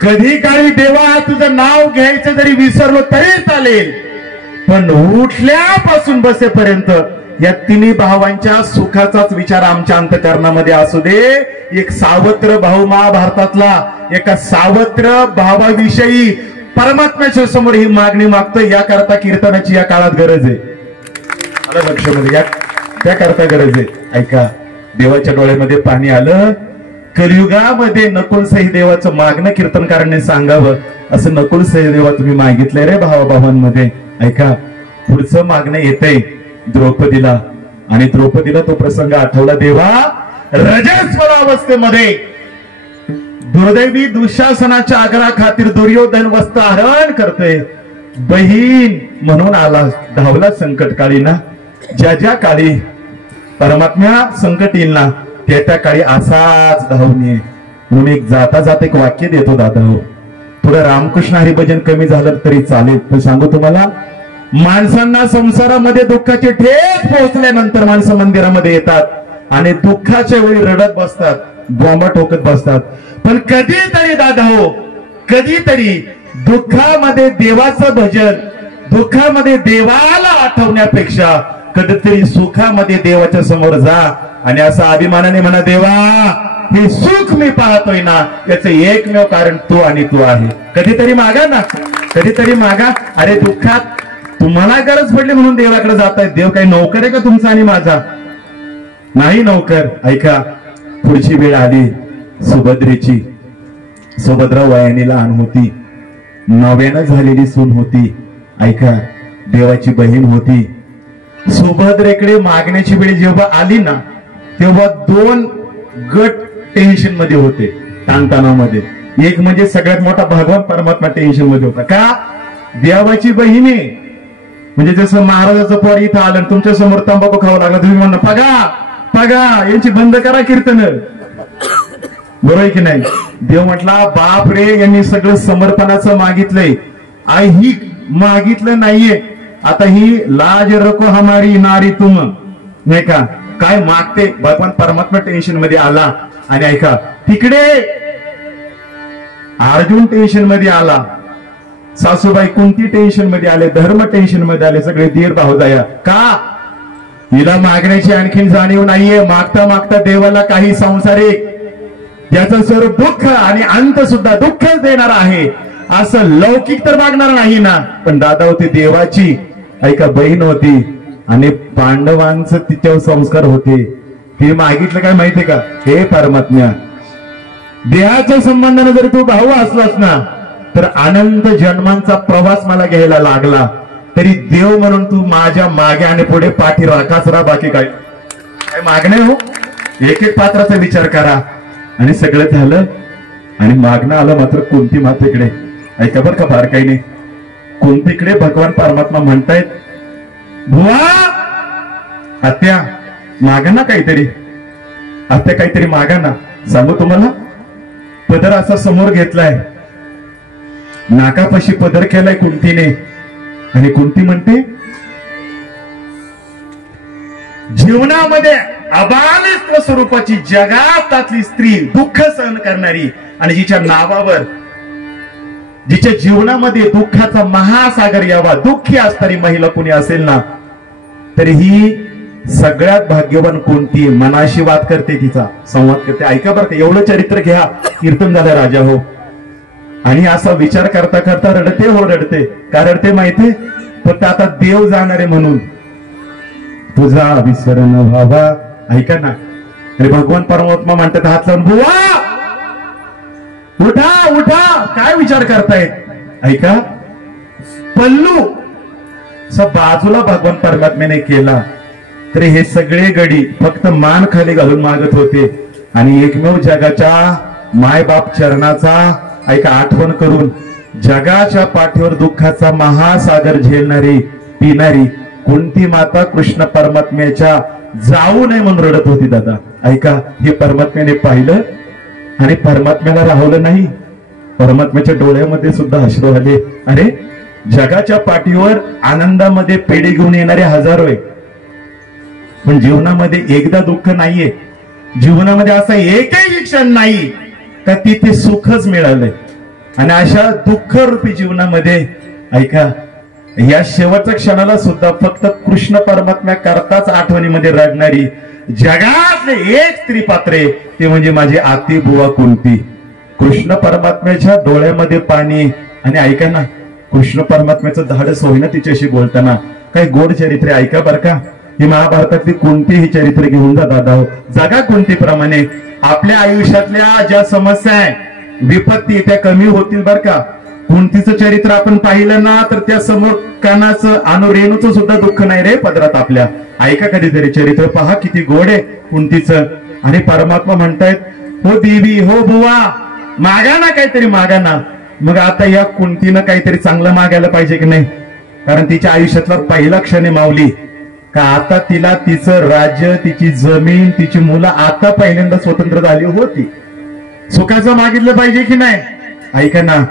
कधी काळी देवा तुझं नाव घ्यायचं जरी विसरलो तरी चालेल, पण उठल्यापासून बसेपर्यंत या 3 भावांच्या सुखाचाच विचार आमच्या अंतःकरणामध्ये असू दे. एक सावत्र भाऊ महाभारतातला एका सावत्र भावाविषयी परमात्म्याच्या समोर ही मागणी मागतोय. याकरता कीर्तनाची या काळात गरज आहे. आलं लक्षामध्ये? त्याकरता गरज आहे. ऐका, देवाच्या डोळ्यामध्ये पाणी आलं. कलियुगामध्ये नकुल सहदेवाचं मागणं कीर्तनकारांनी सांगावं, असं नकुल सहदेवा तुम्ही मागितलंय रे भावाभावांमध्ये. ऐका, पुढचं मागणं येतंय द्रौपदीला, आणि द्रौपदीला तो प्रसंग आठवला. देवा रजस्वला अवस्थेमध्ये दुर्दैवी दुःशासनाच्या आग्रहा खातीर दुर्योधन वस्त्रहरण करतोय. बहीण म्हणून आला, धावला संकट काळी ना. ज्या ज्या काळी परमात्म्या संकट येईल ना, त्या त्या काळी असाच धावून ये म्हणून एक जाता जाता एक वाक्य देतो दादा. हो, थोडं रामकृष्ण हरिभजन कमी झालं तरी चालेल, पण सांगू तुम्हाला, माणसांना संसारामध्ये दुःखाचे ठेच पोहोचल्यानंतर माणसं मंदिरामध्ये येतात आणि दुःखाच्या वेळी रडत बसतात, बॉम्बा ठोकत बसतात. पण कधीतरी दादा हो, कधीतरी दुःखामध्ये देवाचं भजन, दुःखामध्ये देवाला आठवण्यापेक्षा कधीतरी सुखामध्ये देवाच्या समोर जा आणि असं अभिमानाने म्हणा, देवा हे सुख मी पाहतोय ना, याचं एकमेव कारण तू आणि तू आहे. कधीतरी मागा ना, कधीतरी मागा. अरे दुःखात तुम्हाला गरज पडली म्हणून देवाकडे जाताय. देव काही नोकर आहे का तुमचा आणि माझा? नाही नोकर. ऐका, पुढची वेळ आली सुभद्रेची. सुभद्रा वयाने लहान होती, नव्यानं झालेली सून होती. ऐका, देवाची बहीण होती. सुभद्रेकडे मागण्याची वेळ जेव्हा आली ना, तेव्हा 2 गट टेन्शन मध्ये होते, ताणतणावामध्ये. एक म्हणजे सगळ्यात मोठा भगवान परमात्मा टेन्शन मध्ये होता. का? देवाची बहिणी म्हणजे जसं महाराजाचं पोर इथं आलं तुमच्या समोर तंबाखू खावं लागला, तुम्ही म्हणणं पगा पगा यांची बंद करा कीर्तन. बरोबर आहे की नाही? देव म्हटला, बाप रे, यांनी सगळं समर्पणाचं मागितलंय, ही मागितलं नाहीये. आता ही लाज रखो हमारी नारी तुम, नाही का? काय मागते? भगवान परमात्मा टेन्शन मध्ये आला. आणि ऐका, तिकडे अर्जुन टेन्शन मध्ये आला, सासूबाई कुंती टेन्शन मध्ये आले, धर्म टेन्शन मध्ये आले, सगळे दीर भावजाया. का? हिला मागण्याची आणखीन जाणीव नाहीये. मागता मागता देवाला काही संसारिक ज्याचं स्वरूप दुःख आणि अंत सुद्धा दुःखच देणार आहे असं लौकिक तर मागणार नाही ना. पण दादा होती देवाची, ऐका, बहीण होती आणि पांडवांचं तिच्यावर संस्कार होते. ते मागितलं काय माहितीये का? हे परमात्म्या, देहाच्या संबंधाने जर तू भाऊ असलास ना, तर अनंत जन्मांचा प्रवास मला घ्यायला लागला तरी देव म्हणून तू माझ्या मागे आणि पुढे पाठी राखाच राहा. बाकी काय मागणे हो? एक एक पात्राचा विचार करा. आणि सगळं झालं आणि मागणं आलं मात्र कुंती मातेकडे. ऐका बरं का, फार काही नाही. कुंतीकडे भगवान परमात्मा म्हणतायत, बुवा आत्या मागा ना काहीतरी, आत्या काहीतरी मागा ना. सांगू तुम्हाला, पदर असा समोर घेतलाय, नाकापाशी पदर केलाय कुंतीने, आणि कुंती म्हणते, जीवनामध्ये अबालिस्त्र स्वरूपाची जगातातली स्त्री, दुःख सहन करणारी, आणि जिच्या नावावर, जिच्या जीवनामध्ये दुःखाचा महासागर यावा, दुःखी असणारी महिला कोणी असेल ना, तर ही सगळ्यात भाग्यवान कोणती? मनाशी वाद करते, तिचा संवाद करते. ऐका बरं का, एवढं चरित्र घ्या. कीर्तन झालं राजा हो. आणि असा विचार करता करता रडते हो, रडते. का रडते माहिती? फक्त आता देव जाणारे म्हणून तुझा विसरण व्हावा. ऐका ना, अरे भगवान परमात्मा म्हणतात हात लावून, बुवा उठा उठा, काय विचार करतायत? ऐका, पल्लू सब बाजूला भगवान परमात्म्याने केला, तर हे सगळे गडी फक्त मान खाली घालून मागत होते. आणि एकमेव जगाच्या मायबाप चरणाचा, ऐका, आठवण करून जगाच्या पाठीवर दुःखाचा महासागर झेलणारी, पिणारी कुंती माता कृष्ण परमात्म्याच्या जाऊ नये म्हणून रडत होती. दादा ऐका, हे परमात्म्याने पाहिलं आणि परमात्म्याला राहवलं नाही. परमात्म्याच्या डोळ्यामध्ये सुद्धा अश्रू आले. अरे, जगाच्या पाठीवर आनंदामध्ये पेढे घेऊन येणारे हजारो आहे, पण जीवनामध्ये एकदा दुःख नाहीये, जीवनामध्ये असा एकही क्षण नाही का तिथे सुखच मिळालंय. आणि अशा दुःखरूपी जीवनामध्ये ऐका, या शेवटच्या क्षणाला सुद्धा फक्त कृष्ण परमात्म्या करताच आठवणीमध्ये रडणारी जगातले एक स्त्री पात्रे ते म्हणजे माझी आती बुवा कुंती. कृष्ण परमात्म्याच्या डोळ्यामध्ये पाणी. आणि ऐका ना, कृष्ण परमात्म्याचं धाडस होईना तिच्याशी बोलताना. काही गोड चरित्रे ऐका बर का. ही महाभारतातली कोणतीही चरित्र घेऊन जा दादा हो, जगा कोणतीप्रमाणे. आपल्या आयुष्यातल्या ज्या समस्या आहे, विपत्ती त्या कमी होतील बर का. कुंतीचं चरित्र आपण पाहिलं ना तर त्या समोर कानाचं अनुरेणूचं सुद्धा दुःख नाही रे पदरात आपल्या. ऐका कधीतरी चरित्र पहा, किती गोड आहे कुंतीचं. आणि परमात्मा म्हणतायत, हो देवी, हो बुवा, मागा ना काहीतरी, मागा ना. मग आता या कुंतीनं काहीतरी चांगलं मागायला पाहिजे की नाही, कारण तिच्या आयुष्यातला पहिला क्षण मावली का आता तिला तिचं राज्य, तिची जमीन, तिची मुलं आता पहिल्यांदा स्वतंत्र झाली होती. सुखाचं मागितलं पाहिजे की नाही. ऐका ना,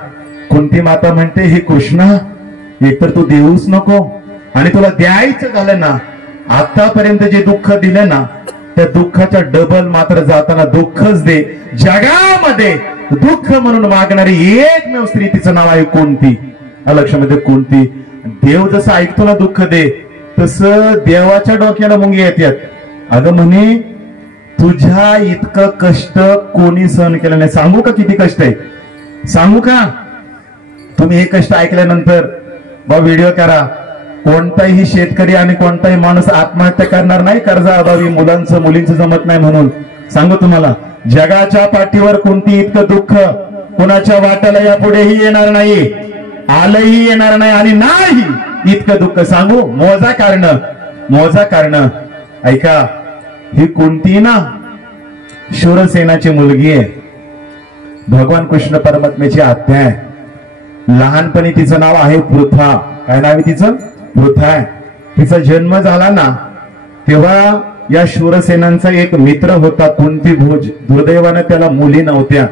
कुंती माता म्हणते, हे कृष्णा, एकतर तू देऊच नको, आणि तुला द्यायचं झालं ना, आतापर्यंत जे दुःख दिलं ना त्या दुःखाच्या डबल मात्र जाताना दुःखच दे. जगामध्ये दुःख म्हणून मागणारी एकमेव स्त्री, तिचं नाव आहे कुंती. लक्षामध्ये कुंती. देव जसं ऐकतो ना दुःख दे, तसं देवाच्या डोक्याला मुंगी येतात. अगं म्हणे, तुझ्या इतकं कष्ट कोणी सहन केलं नाही. सांगू का किती कष्ट आहे, सांगू का. तुम्ही हे कष्ट ऐकल्यानंतर बा व्हिडिओ करा. कोणताही शेतकरी आणि कोणताही माणूस आत्महत्या करणार नाही कर्जाअभावी, मुलांचं मुलींचं जमत नाही म्हणून. सांगू तुम्हाला, जगाच्या पाठीवर कोणती इतकं दुःख कोणाच्या वाट्याला यापुढेही येणार नाही, आलंही येणार नाही आणि नाही इतकं दुःख. सांगू, मोजा कारण, मोजा कारण. ऐका, ही कुंती ना शूरसेनाची मुलगी आहे, भगवान कृष्ण परमात्म्याची आत्या आहे. लहानपणी तिचं नाव आहे पृथा. काय नाव आहे तिचं? पृथा आहे. तिचा जन्म झाला ना तेव्हा या शूरसेनांचा एक मित्र होता कुंती भोज. दुर्दैवाने त्याला मुली नव्हत्या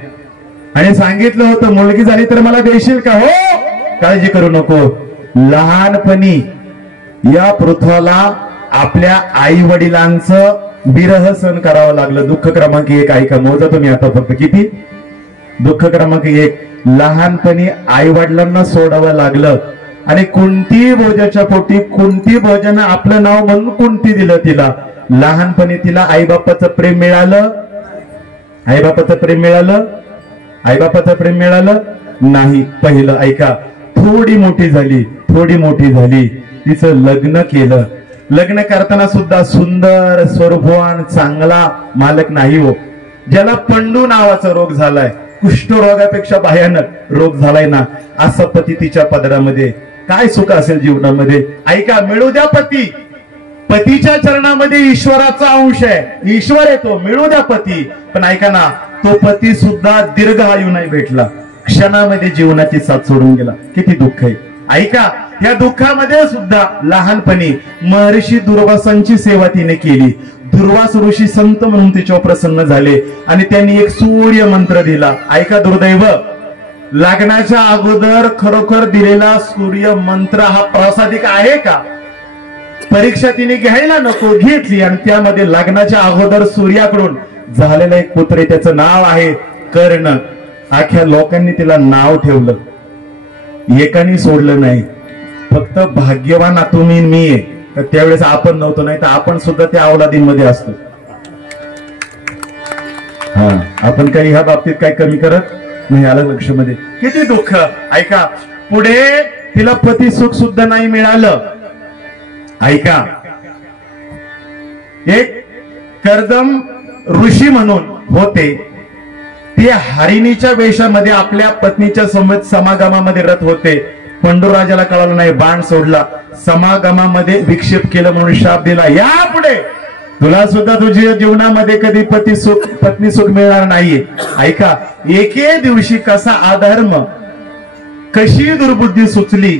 आणि सांगितलं होतं, मुलगी झाली तर मला देशील का? हो, काळजी करू नको. लहानपणी या पृथ्वाला आपल्या आई वडिलांचं विरह सहन करावं लागलं. दुःख क्रमांक 1 ऐका, मोजा तुम्ही आता फक्त किती. दुःख क्रमांक 1, लहानपणी आई वडिलांना सोडावं लागलं आणि कुंती भोजाच्या पोटी कुंती भोजानं आपलं नाव म्हणून कुंती दिलं तिला. लहानपणी तिला आईबापाचं प्रेम मिळालं? आईबापाचं प्रेम मिळालं? आईबापाचं प्रेम मिळालं नाही. पहिलं ऐका, थोडी मोठी झाली, थोडी मोठी झाली, तिचं लग्न केलं. लग्न करताना सुद्धा सुंदर स्वरूपवान चांगला मालक नाही हो. ज्याला पंडू नावाचा रोग झालाय, कुष्ठरोगापेक्षा भयानक रोग झालाय ना, असा पती तिच्या पदरामध्ये. काय सुख असेल जीवनामध्ये. ऐका, मिळू द्या पती. पतीच्या चरणामध्ये ईश्वराचा अंश आहे, ईश्वर आहे तो, मिळू द्या पती. पण ऐका ना, तो पती सुद्धा दीर्घ आयु नाही भेटला, क्षणामध्ये जीवनाची साथ सोडून गेला. किती दुःख आहे. ऐका, या दुःखामध्ये सुद्धा लहानपणी महर्षी दुर्वासांची सेवा तिने केली. दुर्वास ऋषी संत म्हणून तिच्यावर प्रसन्न झाले आणि त्यांनी एक सूर्य मंत्र दिला. ऐका, दुर्दैव, लग्नाच्या अगोदर खरोखर दिलेला सूर्य मंत्र हा प्रासादिक आहे का? परीक्षा तिने घ्यायला नको, घेतली आणि त्यामध्ये लग्नाच्या अगोदर सूर्याकडून झालेला एक पुत्र आहे, त्याचं नाव आहे कर्ण. अख्ख्या लोकांनी तिला नाव ठेवलं, एकाने सोडलं नाही. फक्त भाग्यवान तुम्ही मी आहे, तर त्यावेळेस आपण नव्हतो, नाही तर आपण सुद्धा त्या अवलादींमध्ये असतो. हा, आपण काही ह्या बाबतीत काही कमी करत नाही. आलं लक्षामध्ये. किती दुःख. ऐका, पुढे तिला पती सुख सुद्धा नाही मिळालं. ऐका, एक कर्दम ऋषी म्हणून होते, ते हरिणीच्या वेशामध्ये आपल्या पत्नीच्या समागमामध्ये रथ होते. पंडूराजाला कळालं नाही, बाण सोडला, समागमामध्ये विक्षेप केलं म्हणून शाप दिला, यापुढे तुला सुद्धा तुझ्या जीवनामध्ये कधी पत्नी सुख मिळणार नाहीये. ऐका, एके दिवशी कसा अधर्म, कशी दुर्बुद्धी सुचली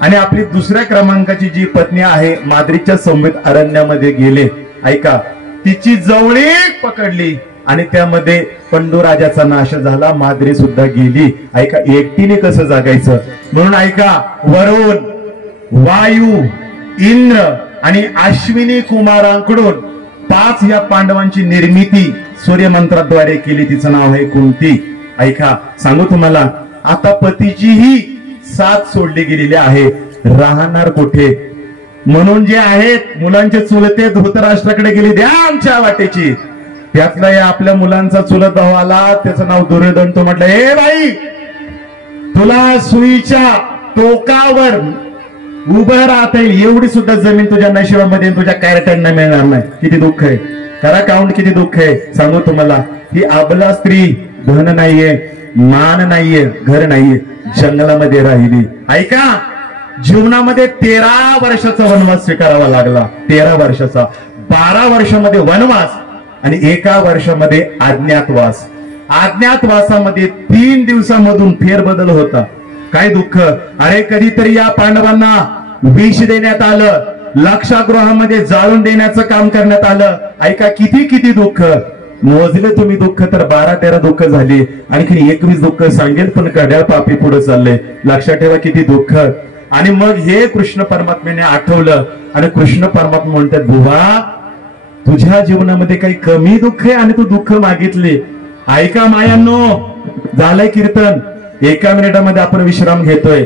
आणि आपली दुसऱ्या क्रमांकाची जी पत्नी आहे माद्रीच्या संवेद अरण्यामध्ये गेले. ऐका, तिची जवळीक पकडली आणि त्यामध्ये पंडूराजाचा नाश झाला, माद्री सुद्धा गेली. ऐका, एकटीने कसं जागायचं. म्हणून ऐका, वरुण, वायू, इंद्र आणि अश्विनी कुमारांकडून 5 या पांडवांची निर्मिती सूर्यमंत्राद्वारे केली. तिचं नाव आहे कुंती. ऐका, सांगू तुम्हाला, आता पतीचीही साथ सोडली गेलेली आहे, राहणार कुठे? म्हणून जे आहेत मुलांचे चुलते धृतराष्ट्राकडे गेली, द्या आमच्या वाटेची. त्यातला या आपल्या मुलांचा चुलत भाऊ आला, त्याचं नाव दुर्योधन. तो म्हटलं, हे बाई, तुला सुईच्या टोकावर उभं राहता येईल एवढी सुद्धा जमीन तुझ्या नशिबामध्ये तुझ्या कॅरेक्टरना मिळणार नाही. किती दुःख आहे, खरा काउंट किती दुःख आहे सांगू तुम्हाला. ही अबला स्त्री धन नाहीये, मान नाहीये, घर नाहीये, जंगलामध्ये राहिली. ऐका, जीवनामध्ये 13 वर्षाचा वनवास स्वीकारावा लागला. 13 वर्षाचा, 12 वर्षामध्ये वनवास आणि 1 वर्षामध्ये अज्ञातवास. अज्ञातवासामध्ये 3 दिवसामधून फेरबदल होता. काय दुःख. अरे कधीतरी या पांडवांना विष देण्यात आलं, लाक्षागृहामध्ये जाळून देण्याचं काम करण्यात आलं. ऐका, किती किती दुःख मोजले तुम्ही. दुःख तर 12-13 दुःख झाली, आणखी 21 दुःख सांगेल, पण कड्याळ पापी पुढे चालले. लक्षात ठेवा किती दुःख. आणि मग हे कृष्ण परमात्म्याने आठवलं आणि कृष्ण परमात्मा म्हणतात, बुवा तुझ्या जीवनामध्ये काही कमी दुःख आहे आणि तू दुःख मागितले. ऐका मायांनो, झालंय कीर्तन. 1 मिनिटामध्ये आपण विश्राम घेतोय.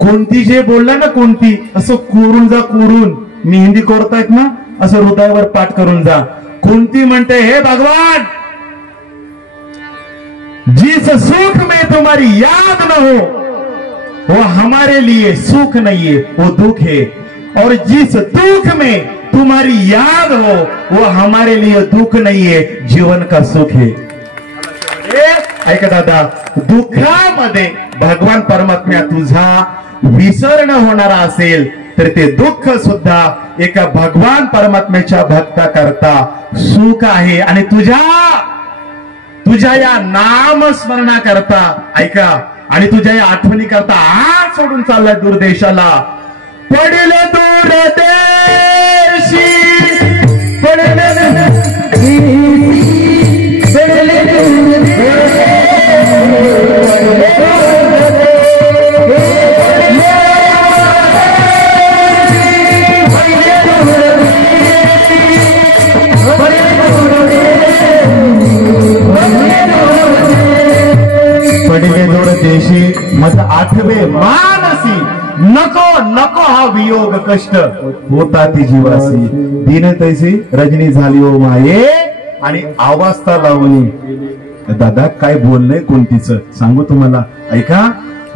कोणती जे बोलला ना, कोणती असं कोरून जा, कोरून. मेहंदी कोरतायत ना, असं हृदयावर पाठ करून जा. कोणती म्हणते, हे भगवान, जिस सुख में तुम्हारी याद न हो वो हमारे लिए सुख नहीं है, वो दुख है. और जिस दुख में तुम्हारी याद हो वो हमारे लिए दुख नहीं है, जीवन का सुख है. ऐका दादा, दुःखामध्ये भगवान परमात्मा तुझा विसरण होणारा असेल तर ते दुःख सुद्धा एका भगवान परमात्म्याच्या भक्ता करता सुख आहे. आणि तुझ्या या नामस्मरणा करता, ऐका, आणि तुझ्या या आठवणी करता आज सोडून चाललाय दूरदेशाला. पडले दूर देशी, पडले पडले दूर देशी मज आठवे मानसी, नको नको हा वियोग कष्ट होता ती जीवासी. दिन तैसी रजनी झाली ओ माये आणि आवाजता लावणी. दादा काय बोललंय कोणतीच सांगू तुम्हाला. ऐका,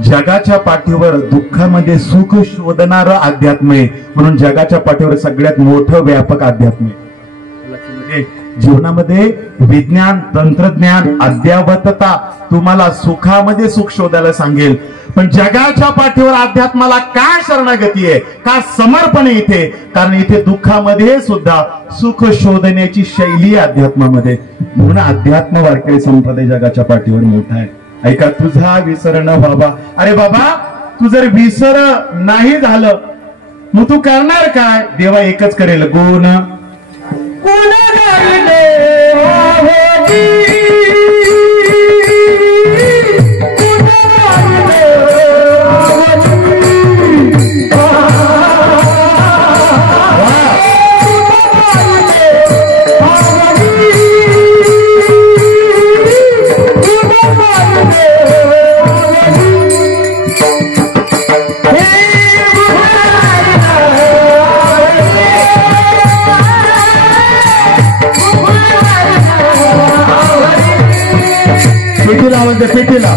जगाच्या पाठीवर दुःखामध्ये सुख शोधणारं अध्यात्म आहे, म्हणून जगाच्या पाठीवर सगळ्यात मोठं व्यापक अध्यात्म आहे. जीवनामध्ये विज्ञान, तंत्रज्ञान, अद्यावतता तुम्हाला सुखामध्ये सुख शोधायला सांगेल, पण जगाच्या पाठीवर अध्यात्माला का शरणागती आहे, का समर्पण आहे इथे? कारण इथे दुःखामध्ये सुद्धा सुख शोधण्याची शैली अध्यात्मामध्ये. म्हणून अध्यात्म वारकरी संप्रदाय जगाच्या पाठीवर मोठा आहे. ऐका, तुझा विसर न व्हावा. अरे बाबा, तू जर विसर नाही झालं मग तू करणार काय? देवा एकच करेल, गुण पेटीला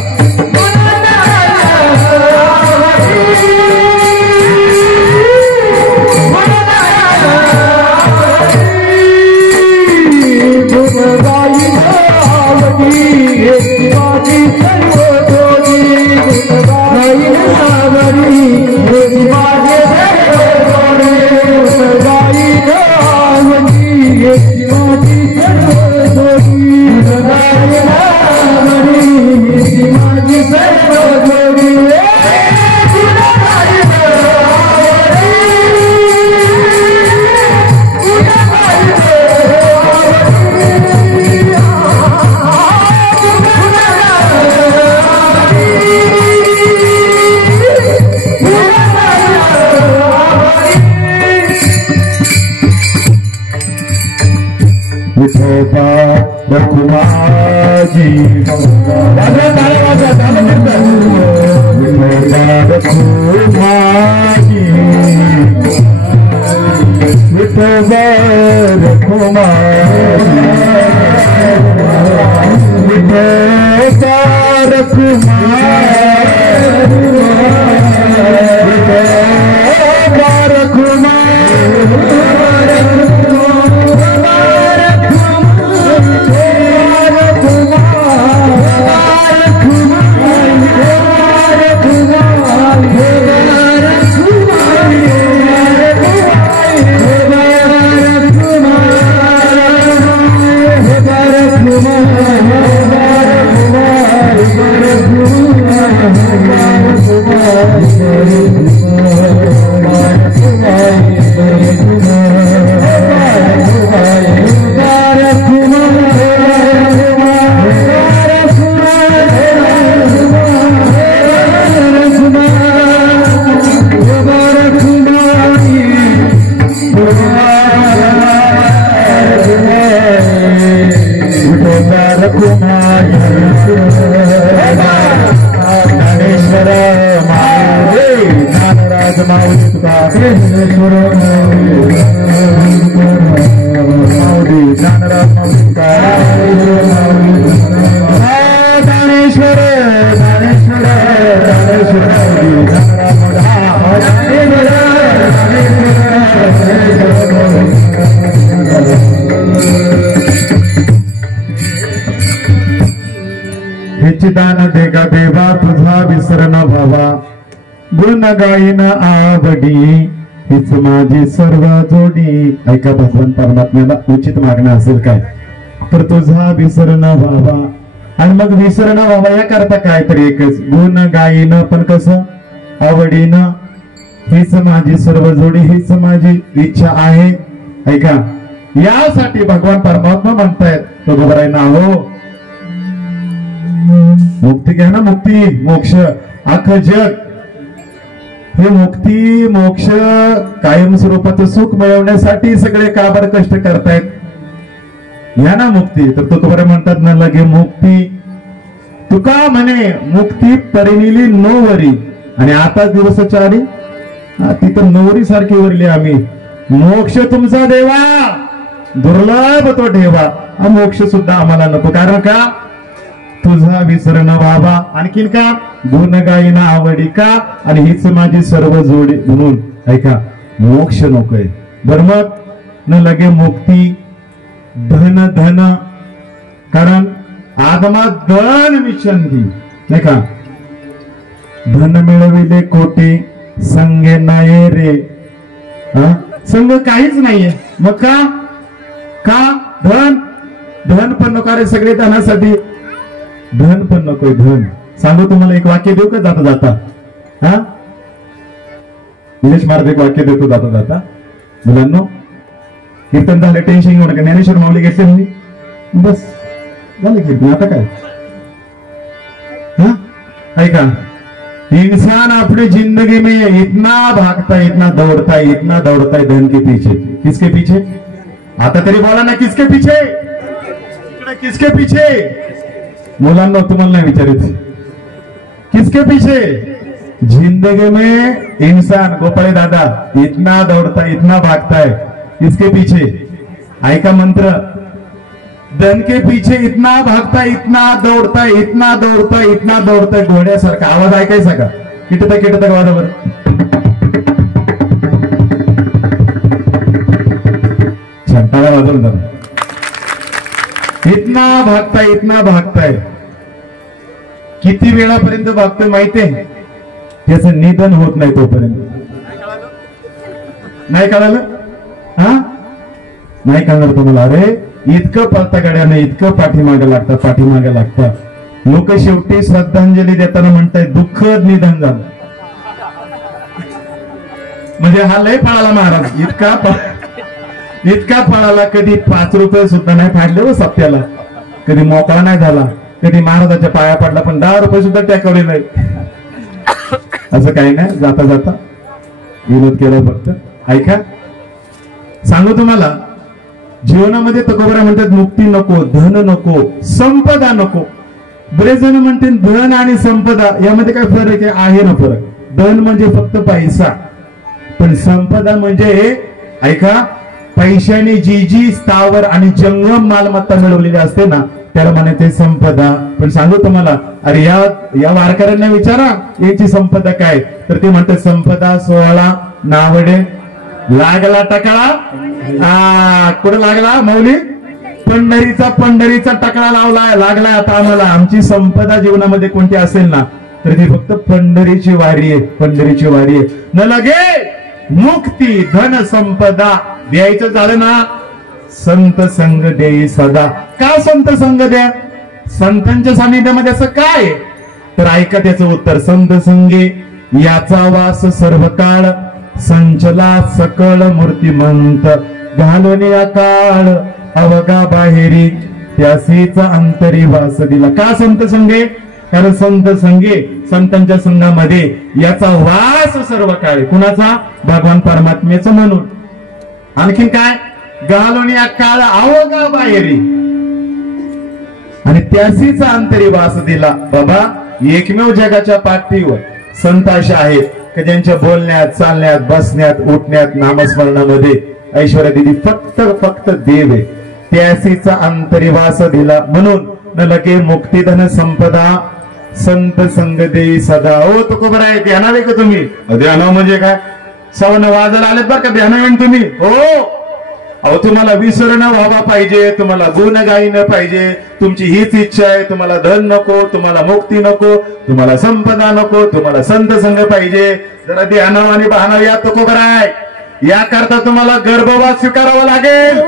Thank you. विठोबा रखुमाजी वाजा ताळे वाजा झालं विठोबा रखुमाजी विठोबा रखुमाजी विठोबा रखुमाजी विठोबा दान देगा देवा तुझा विसरण भावा गुण गायन आवडी हीच माझी सर्व जोडी ऐका भगवान परमात्म्याला उचित मागणं असेल काय तर तुझा विसरण व्हावा आणि मग विसरण व्हावा या करता काय तरी एकच गुण गायन पण कसं आवडीनं हीच माझी सर्व जोडी हीच माझी इच्छा आहे ऐका यासाठी भगवान परमात्मा म्हणतायत तो बरोबर ना हो मुक्ती घ्या ना मुक्ती मोक्ष अख्खं जग हे मुक्ती मोक्ष कायम स्वरूपाचं सुख मिळवण्यासाठी सगळे काबर कष्ट करतायत या ना मुक्ती तर तुकोबारे म्हणतात ना लगे मुक्ती तुका म्हणे मुक्ती परिणिली नोवरी आणि आता दिवसचारी तिथं नवरी सारखी वरली आम्ही मोक्ष तुमचा देवा दुर्लभ तो ठेवा हा मोक्ष सुद्धा आम्हाला नको कारण का तुझा विसरण व्हावा आणखीन का गुण गायन आवडी का आणि हीच माझी सर्व जोडी म्हणून ऐका मोक्ष नकोय बर मग न लगे मुक्ती धन धन कारण आगमा धन विचंती नाही का धन मिळविले कोटी संगे नाही रे संघ काहीच नाहीये मग का का धन धन पण नको रे सगळे धनासाठी धन पण नकोय धन सांगू तुम्हाला एक वाक्य देऊ का जाता जाता हा निलेश महाराज एक वाक्य देतो जाता जाता मुलांनो कीर्तन झालं टेन्शन घेऊ नका ज्ञानेश्वर माऊली घेतले मी बस झालं कीर्तन आता काय हा ऐका इंसान अपनी जिंदगी में इतना भागता है इतना दौड़ता है धन के पीछे किसके पीछे आता तरी बोला ना किसके पीछे किसके पीछे मुलांना तुम्हाला नाही विचारायचं किसके पीछे जिंदगी में इंसान गोपाळे दादा इतना दौड़ता है इतना भागता है किसके पीछे ऐका मंत्र धन के पीछे इतना भागता है इतना दौड़ता है इतना दौड़ता है इतना दौड़ता है घोड्यासारखा आवाज ऐकायचा का किटतक वादावर छंटाला वाजवून झालं इतना भागताय किती वेळापर्यंत भागतोय माहितीये त्याचं निधन होत नाही तोपर्यंत नाही कळालं हा नाही कळणार तुम्हाला अरे इतकं पळता गाड्याने इतकं पाठीमागे लागतात लोक शेवटी श्रद्धांजली देताना म्हणतायत दुःखद निधन झालं म्हणजे हा लय पळाला महाराज इतका पळाला कधी 5 रुपये सुद्धा नाही फाडले हो सप्त्याला कधी मोकळा नाही झाला कधी महाराजाच्या पाया पडला पण 10 रुपये सुद्धा टेकवले नाही असं काही नाही जाता विरोध केला फक्त ऐका सांगू तुम्हाला जीवनामध्ये तुकोबरा म्हणतात मुक्ती नको, धन नको, संपदा नको. बरेच जण म्हणतील धन आणि संपदा यामध्ये काय फरक आहे ना फरक. धन म्हणजे फक्त पैसा, पण संपदा म्हणजे ऐका पैशाने जी जी स्थावर आणि जंगम मालमत्ता मिळवलेली असते ना त्याला म्हणायचे संपदा. पण सांगू तुम्हाला, अरे या वारकऱ्यांना विचारा याची संपदा काय, तर ते म्हणतात संपदा 16 नावडे लागला टकळा. कुठं लागला माऊली? पंढरीचा टकळा लागलाय आता आम्हाला. आमची संपदा जीवनामध्ये कोणती असेल ना तर ती फक्त पंढरीची वारी आहे, पंढरीची वारी आहे. न लगे मुक्ती धन संपदा द्यायचं झालं ना संत संग देई सदा. का संत संग द्या? संतांच्या सानिध्यामध्ये असं काय तर ऐका त्याचं उत्तर. संत संगे याचा वास सर्व काळ, संचला सकळ मूर्तिमंत, घालून या काळ अवगा बाहेरी, त्यासीचा अंतरी वास दिला. का संत संगे? कारण संत संगे संतांच्या संघामध्ये याचा वास सर्व काळ. कुणाचा? भगवान परमात्म्याचं म्हणून. आणखीन काय? घालून या काळ अवगा बाहेरी आणि त्यासीचा अंतरी वास दिला. बाबा एकमेव जगाच्या पाठीवर संत असे आहेत की ज्यांच्या बोलण्यात, चालण्यात, बसण्यात, उठण्यात, नामस्मरणामध्ये ऐश्वर्या दिदी फक्त देव आहे. त्यासीचा अंतरी वास दिला म्हणून न लगे मुक्तीधन संपदा संत संग देई सदा. ओ तुकोबरा आहे ध्यानावे का तुम्ही? ध्यानाव म्हणजे काय? सवन वाजायला आलेत बरं का ध्यानावेन तुम्ही? हो. अहो तुम्हाला विसरणं व्हावा पाहिजे, तुम्हाला गुण गायनं पाहिजे, तुमची हीच इच्छा आहे. तुम्हाला धन नको, तुम्हाला मुक्ती नको, तुम्हाला संपदा नको, तुम्हाला संत संग पाहिजे. जरा ध्यानाव आणि बहानाव या तुकोबरा आहे. याकरता तुम्हाला गर्भवास स्वीकारावा लागेल.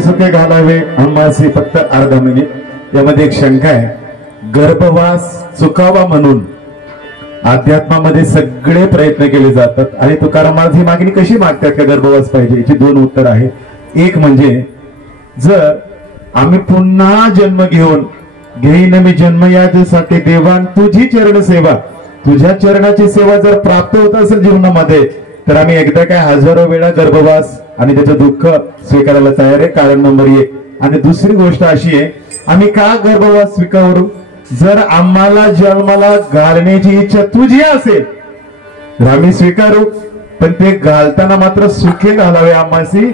घालावे सुखे घालावे आम्हासी फक्त अर्धा मिनिट. यामध्ये एक शंका आहे. गर्भवास चुकावा म्हणून अध्यात्मामध्ये सगळे प्रयत्न केले जातात आणि तुकाराम महाराज ही मागणी कशी मागतात का गर्भवास पाहिजे, याची दोन उत्तर आहे. एक म्हणजे जर आम्ही पुन्हा जन्म घेईन मी जन्म यासाठी देवान तुझी चरण सेवा, तुझ्या चरणाची सेवा जर प्राप्त होत असेल जीवनामध्ये तर आम्ही एकदा काय हजारो वेळा गर्भवास आणि त्याचं दुःख स्वीकारायला तयार आहे. कारण नंबर 1. आणि दुसरी गोष्ट अशी आहे, आम्ही का गर्भवास स्वीकारू? जर आम्हाला जन्माला घालण्याची इच्छा तुझी असेल तर आम्ही स्वीकारू, पण ते घालताना मात्र सुखे घालावे आम्हासी.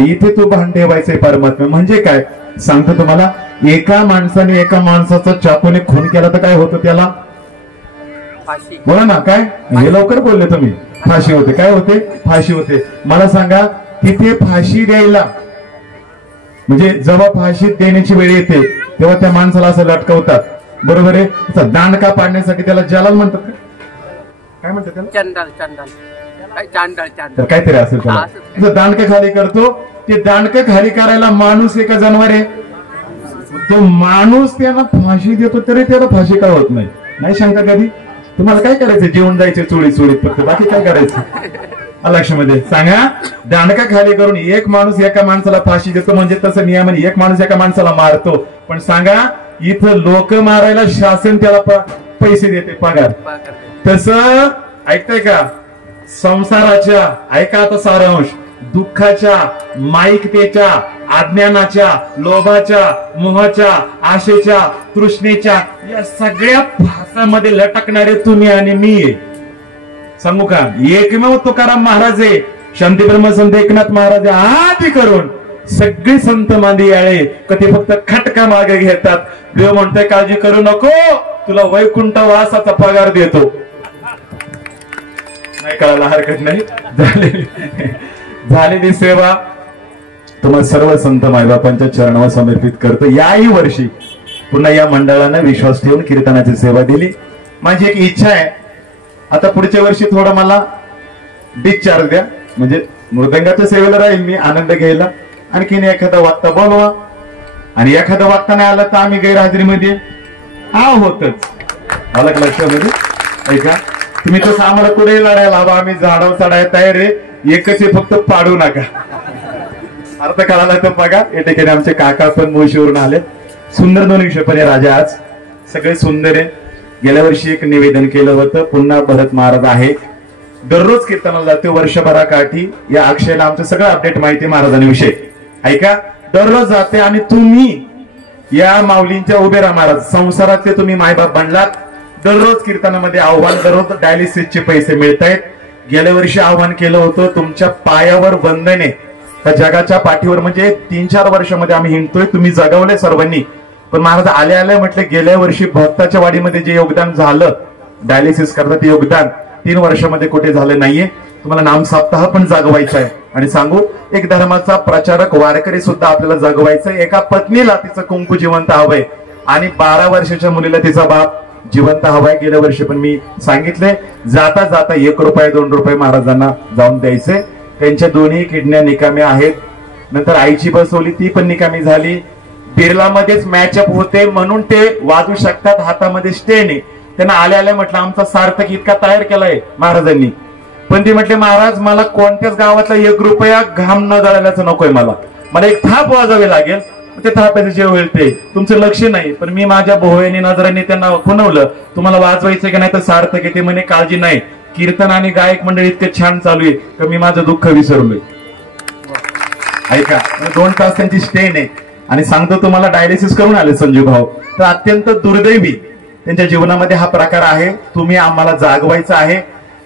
इथे तू भान ठेवायचंय परमात्मा. म्हणजे काय सांगतो तुम्हाला, एका माणसाने एका माणसाचा चाकूने खून केला तर काय होतं त्याला? बोला ना, काय हे लवकर बोलले तुम्ही. फाशी होते. काय होते? फाशी होते. मला सांगा, तिथे फाशी द्यायला म्हणजे जेव्हा फाशी देण्याची वेळ येते तेव्हा त्या माणसाला असं लटकवतात, बरोबर आहे. दांडका पाडण्यासाठी त्याला जलाल म्हणतात का? काय म्हणतात त्याला? तर काहीतरी असेल त्याला. दांडके खाली करतो. ते दांडके खाली करायला माणूस एका जनावर आहे. तो माणूस त्यांना फाशी देतो तरी त्याला फाशी का होत नाही? नाही शंका कधी? तुम्हाला काय करायचं? जेवण जायचे चोळीत चोळीत फक्त, बाकी काय करायचं? लक्षामध्ये सांगा. दांडका खाली करून एक माणूस एका माणसाला फाशी देतो म्हणजे तसं नियमाने एक माणूस एका माणसाला मारतो. पण सांगा, इथं लोक मारायला शासन त्याला पैसे देते, पगार. तसं ऐकताय का? संसाराच्या, ऐका आता सारांश, दुःखाच्या, माईकतेच्या, अज्ञानाच्या, लोभाच्या, मोहाच्या, आशेच्या, तृष्णेच्या या सगळ्या फासामध्ये लटकणारे तुम्ही आणि मी आहे. सांगू का? एकमेव तुकाराम महाराज आहे, शांती ब्रह्मसंत एकनाथ महाराज आधी करून सगळे संत मांदी याळे कधी फक्त खटका मागे घेतात. देव म्हणतोय काळजी करू नको, तुला वैकुंठ वासाचा पगार देतो. नाही कळायला हरकत नाही. झालेली सेवा तुम्हाला सर्व संत मायबापांच्या चरणावर समर्पित करतो. याही वर्षी पुन्हा या मंडळानं विश्वास ठेवून कीर्तनाची सेवा दिली. माझी एक इच्छा आहे, आता पुढच्या वर्षी थोडा मला डिस्चार्ज द्या, म्हणजे मृदंगाच्या सेवेला राहील मी आनंद घ्यायला. आणखीन एखादा वागता बोलवा, आणि एखादा वागता नाही आला तर आम्ही गैरहजेरीमध्ये होतच. आलं लक्षामध्ये? ऐका, तुम्ही तसं आम्हाला पुढे लढायला हवा, आम्ही झाडावर चढायला तयार आहे. एकच आहे, फक्त पाडू नका. अर्थ कळाला तर बघा. या ठिकाणी आमचे काका पण मुळशीवरून आले. सुंदर 2 विषय पण आज सगळे सुंदर आहे. गेल्या वर्षी एक निवेदन केलं होतं, पुन्हा भरत महाराज आहे. दररोज कीर्तनाला जाते वर्षभराकाठी. या अक्षयला आमचं सगळं अपडेट माहिती महाराजांविषयी. ऐका, दररोज जाते. आणि तुम्ही या माऊलींच्या उभे राहा महाराज. संसारातले तुम्ही मायबाप बनलात. दररोज कीर्तनामध्ये आव्हान, दररोज डायलिसिसचे पैसे मिळत आहेत. गेल्या वर्षी आव्हान केलं होतं, तुमच्या पायावर वंदने. त्या जगाच्या पाठीवर म्हणजे 3-4 वर्षामध्ये आम्ही हिंडतोय, तुम्ही जगवले सर्वांनी. पण महाराज आले आले म्हटलं, गेल्या वर्षी भक्ताच्या वाडीमध्ये जे योगदान झालं डायलिसिस करता, ते योगदान 3 वर्षामध्ये कुठे झालं नाहीये. तुम्हाला नाम सप्ताह पण जागवायचा आहे. आणि सांगू, एक धर्माचा प्रचारक वारकरी सुद्धा आपल्याला जगवायचा आहे. एका पत्नीला तिचं कुंकू जिवंत हवंय आणि 12 वर्षाच्या मुलीला तिचा बाप जिवंत हवाय. गेल्या वर्षी पण मी सांगितले, जाता जाता 1 रुपये 2 रुपये महाराजांना जाऊन द्यायचे. त्यांच्या दोन्ही किडन्या निकामी आहेत. नंतर आईची बसवली, ती पण निकामी झाली. बिर्लामध्येच मॅचअप होते म्हणून ते वाजू शकतात, हातामध्ये स्टेन आहे. त्यांना आल्या आल्या म्हटलं, आमचा सार्थक इतका तयार केलाय महाराजांनी. पण ते म्हटले, महाराज मला कोणत्याच गावातला 1 रुपया घाम न जळाल्याचं नकोय, मला एक थाप वाजावे लागेल. ते थापायचं जे होईल ते तुमचं लक्ष नाही. पण मी माझ्या भोवयाने नजरांनी त्यांना खुणवलं, तुम्हाला वाजवायचं की नाही तर सार्थक येते म्हणे. काळजी नाही, कीर्तन आणि गायक मंडळ इतके छान चालू आहे की मी माझं दुःख विसरलोय. ऐका, 2 तास त्यांची स्टेन आहे. आणि सांगतो तुम्हाला, डायलिसिस करून आले संजू भाऊ. तर अत्यंत दुर्दैवी त्यांच्या जीवनामध्ये हा प्रकार आहे. तुम्ही आम्हाला जागवायचं आहे.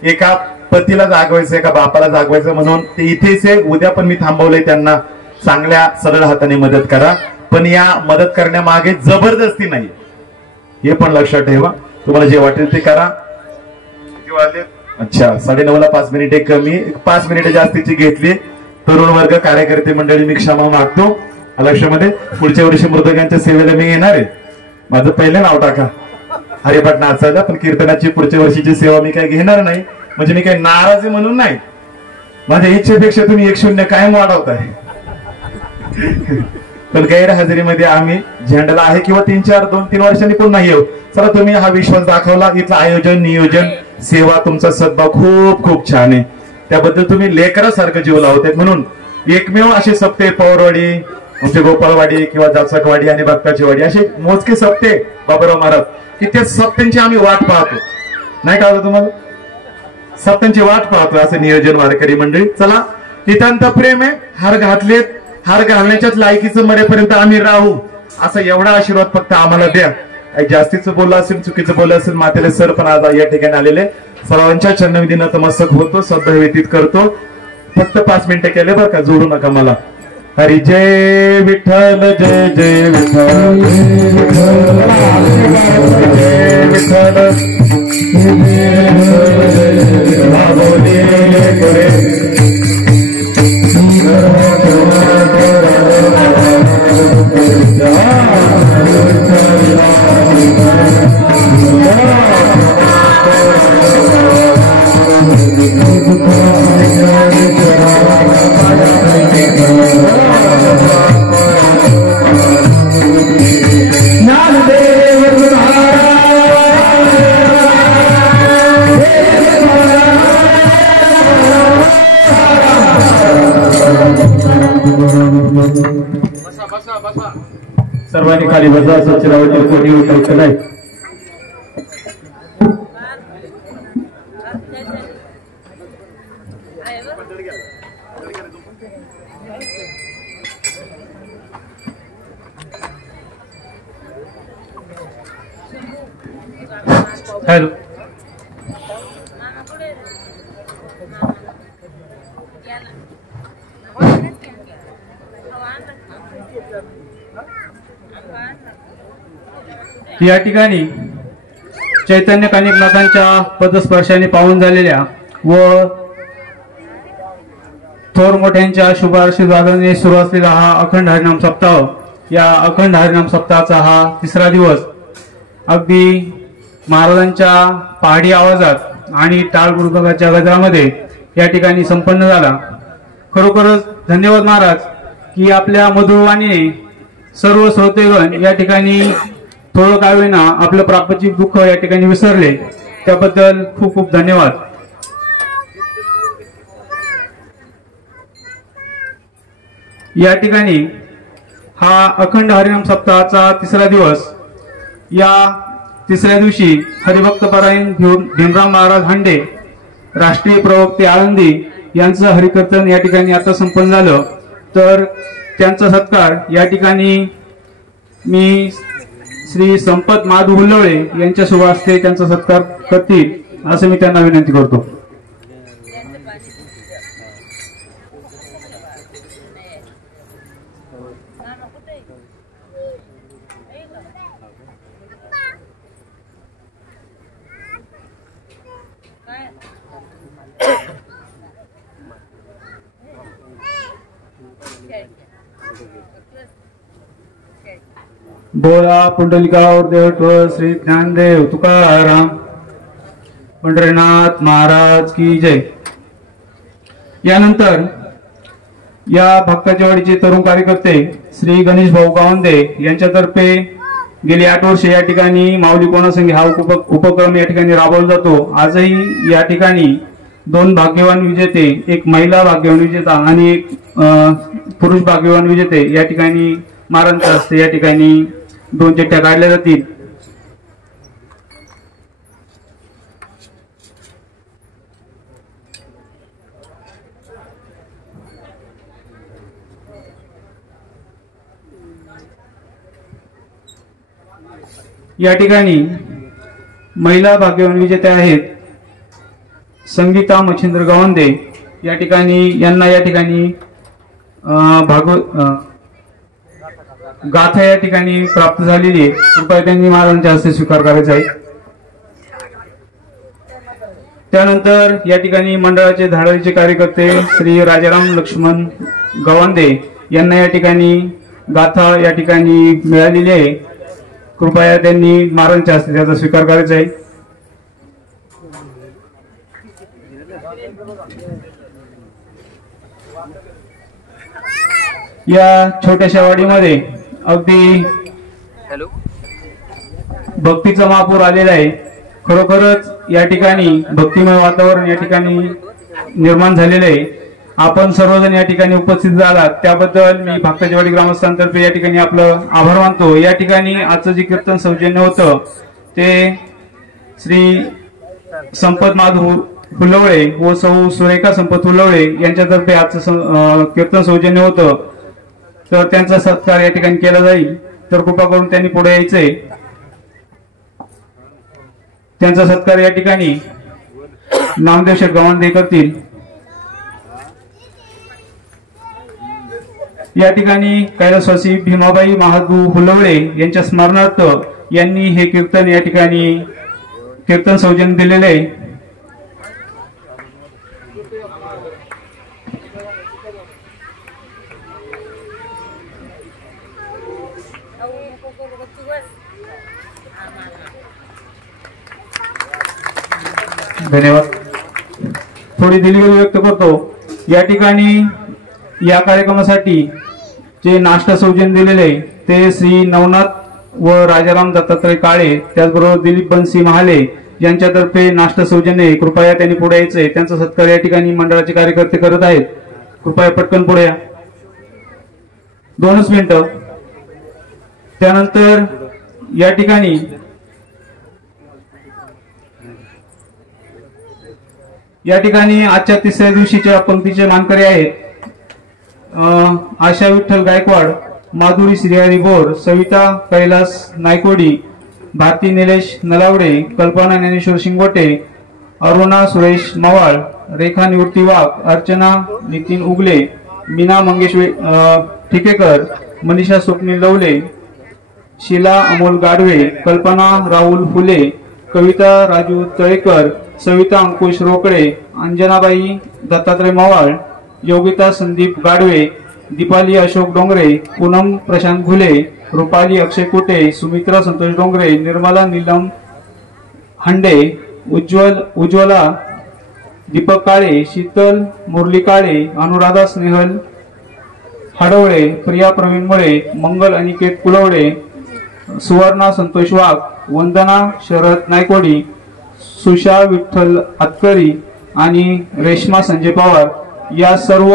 एका पतीला जागवायचं, एका बापाला जागवायचं म्हणून ते इथेच आहे. उद्या पण मी थांबवलंय त्यांना. चांगल्या सरळ हाताने मदत करा, पण या मदत करण्यामागे जबरदस्ती नाही, हे पण लक्षात ठेवा. तुम्हाला जे वाटेल ते करा. अच्छा, 9:30ला 5 मिनिटे कमी, 5 मिनिटे जास्तीची घेतली. तरुण वर्ग, कार्यकर्ते मंडळी, मी क्षमा मागतो. लक्षामध्ये, पुढच्या वर्षी मृदंगांच्या सेवेला मी येणार आहे. माझं पहिलं नाव टाका हरिपाठ नाचायला. पण कीर्तनाची पुढच्या वर्षीची सेवा मी काही घेणार नाही. म्हणजे मी काही नाराज आहे म्हणून नाही, माझ्या इच्छेपेक्षा तुम्ही 1-0 कायम वाढवताय. पण गैरहजेरीमध्ये आम्ही झेंडाला आहे किंवा 2-3 वर्षांनी पुन्हा येऊ. चला, तुम्ही हा विश्वास दाखवला. इथलं आयोजन, नियोजन, सेवा, तुमचा सद्भाव खूप खूप छान आहे. त्याबद्दल तुम्ही लेकरासारखं जीव लावताय. म्हणून एकमेव असे सप्ते पौरवाडी, आमचे गोपाळवाडी किंवा जाचकवाडी आणि भक्ताची वाडी असे मोजके सप्ते बाबाराव महाराज की त्या सप्त्यांची आम्ही वाट पाहतो. नाही का तुम्हाला? सप्त्यांची वाट पाहतो असं नियोजन वारकरी मंडळी. चला, नितांत प्रेम आहे. हार घातलेत, हार घालण्याच्याच लायकीचं मरेपर्यंत आम्ही राहू असा एवढा आशीर्वाद फक्त आम्हाला द्या. जास्तीचं बोललं असेल, चुकीचं बोललं असेल, मातेले सर पण आज या ठिकाणी आलेले. सर्वांच्या चरणविधी नतमस्तक होतो, श्रद्धा व्यतीत करतो. फक्त 5 मिनिटं केले बरं का, जोडू नका मला. हरी जय विठ्ठल, जय जय विठ्ठल, जय विठ्ठल. सर्वांनी खाली बसा. सचिरावती कोणी उठायचं नाही. हॅलो, या ठिकाणी चैतन्य कानिकनाथांच्या पदस्पर्शाने पावन झालेल्या व थोर मोठ्यांच्या शुभ आशीर्वादाने सुरू असलेला हा अखंड हरिनाम सप्ताह, या अखंड हरिनाम सप्ताहाचा हा 3रा दिवस अगदी महाराजांच्या पहाडी आवाजात आणि टाळ मृदंगाच्या गजरामध्ये या ठिकाणी संपन्न झाला. खरोखरच धन्यवाद महाराज की आपल्या मधुरवाणीने सर्व श्रोतेगण या ठिकाणी थोडं काय होईना आपलं प्रापंचिक दुःख या ठिकाणी विसरले. त्याबद्दल खूप खूप धन्यवाद. या ठिकाणी हा अखंड हरिनाम सप्ताहाचा 3रा दिवस. या 3ऱ्या दिवशी हरिभक्तपरायण भीमराव महाराज हांडे, राष्ट्रीय प्रवक्ते आळंदी यांचं हरिकीर्तन या ठिकाणी आता संपन्न झालं. तर त्यांचा सत्कार या ठिकाणी मी श्री संपत माधू हुल्लवळे यांच्या शुभ हस्ते त्यांचा सत्कार करतील असं मी त्यांना विनंती करतो. बोला पुंडलिकावर देवत्व श्री ज्ञानदेव तुकाराम पंढरीनाथ महाराज की जय. यानंतर या भक्ताच्या वाडीचे तरुण कार्यकर्ते श्री गणेश भाऊ गावंदे यांच्यातर्फे गेली 8 वर्षे या ठिकाणी माऊली कोणासंगी हा उपक्रम या ठिकाणी राबवला जातो. आजही या ठिकाणी 2 भाग्यवान विजेते, एक महिला भाग्यवान विजेता आणि एक पुरुष भाग्यवान विजेते या ठिकाणी महाराजांच्या हस्ते या ठिकाणी 2 चिठ्ठ्या काढल्या जातील. या ठिकाणी महिला भाग्यवान विजेते आहेत संगीता मच्छिंद्र गावंदे. या ठिकाणी यांना या ठिकाणी गाथा या ठिकाणी प्राप्त झालेली आहे. कृपया त्यांनी महाराजांच्या हस्ते स्वीकार करायचा आहे. त्यानंतर या ठिकाणी मंडळाचे धाडवीचे कार्यकर्ते श्री राजाराम लक्ष्मण गावंदे यांना या ठिकाणी गाथा या ठिकाणी मिळालेली आहे. कृपया त्यांनी महाराजांच्या हस्ते त्याचा स्वीकार करायचा आहे. या छोट्याशा वाडीमध्ये अगदी भक्तीचा महापूर आलेला आहे. खरोखरच या ठिकाणी भक्तिमय वातावरण या ठिकाणी निर्माण झालेलं आहे. आपण सर्वजण या ठिकाणी उपस्थित झालात त्याबद्दल मी भाकताचीवाडी ग्रामस्थांतर्फे या ठिकाणी आपलं आभार मानतो. या ठिकाणी आजचं जे कीर्तन सौजन्य होतं ते श्री संपत माधव फुलवळे व सौ सुरेखा संपत फुलवळे यांच्यातर्फे आजचं कीर्तन सौजन्य होतं. तर त्यांचा सत्कार या ठिकाणी केला जाईल. तर कृपा करून त्यांनी पुढे यायचंय. त्यांचा सत्कार या ठिकाणी नामदेव शेठ गवांदे करतील. या ठिकाणी कैलासवासी भीमाबाई महादू फुलवळे यांच्या स्मरणार्थ यांनी हे कीर्तन या ठिकाणी कीर्तन सौजन्य दिलेले आहे. धन्यवाद. थोडी दिलगिरी व्यक्त करतो. या ठिकाणी या कार्यक्रमासाठी जे नाश्ता सौजन्य दिलेले ते श्री नवनाथ व राजाराम दत्तात्रय काळे त्याचबरोबर दिलीप बनसी महाले यांच्यातर्फे नाश्ता सौजन्य. कृपया त्यांनी पुढे यायचंय. त्यांचा सत्कार या ठिकाणी मंडळाचे कार्यकर्ते करत आहेत. कृपया पटकन पुढे या. 2 मिनिटं. त्यानंतर या ठिकाणी आजच्या तिसऱ्या दिवशीच्या पंक्तीचे मानकरी आहेत आशा विठ्ठल गायकवाड, माधुरी श्रीहरी बोर, सविता कैलास नायकोडी, भारती निलेश नलावडे, कल्पना ज्ञानेश्वर शिंगोटे, अरुणा सुरेश मवाळ, रेखा निवृत्ती वाघ, अर्चना नितीन उगले, मीना मंगेश ठिकेकर, मनीषा स्वप्नील लवले, शीला अमोल गाडवे, कल्पना राहुल फुले, कविता राजू तळेकर, सविता अंकुश रोकडे, अंजनाबाई दत्तात्रय मवाळ, योगिता संदीप गाडवे, दीपाली अशोक डोंगरे, पूनम प्रशांत घुले, रुपाली अक्षय कुटे, सुमित्रा संतोष डोंगरे, निर्मला नीलम हंडे, उज्ज्वला दीपक काळे, शीतल मुरली काळे, अनुराधा स्नेहल हडवळे, प्रिया प्रवीण मुळे, मंगल अनिकेत कुलवडे, सुवर्णा संतोष वाघ, वंदना शरद नायकोडी, सुषा विठ्ठल आतकरी आणि रेश्मा संजय पवार या सर्व,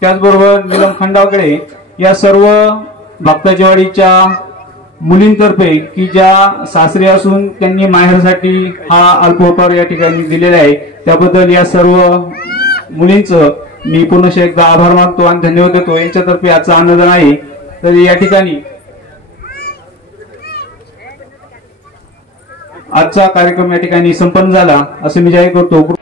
त्याचबरोबर नीलम खंडाकडे या सर्व भाकताचीवाडीच्या मुलींतर्फे की ज्या सासरी असून त्यांनी माहेरसाठी हा अल्पोपहार या ठिकाणी दिलेला आहे त्याबद्दल या सर्व मुलींचं मी पुन्हा एकदा आभार मानतो आणि धन्यवाद देतो. यांच्यातर्फे आजचा अन्नदान आहे. तर या ठिकाणी आजचा कार्यक्रम या ठिकाणी संपन्न झाला असे मी जाहीर करतो.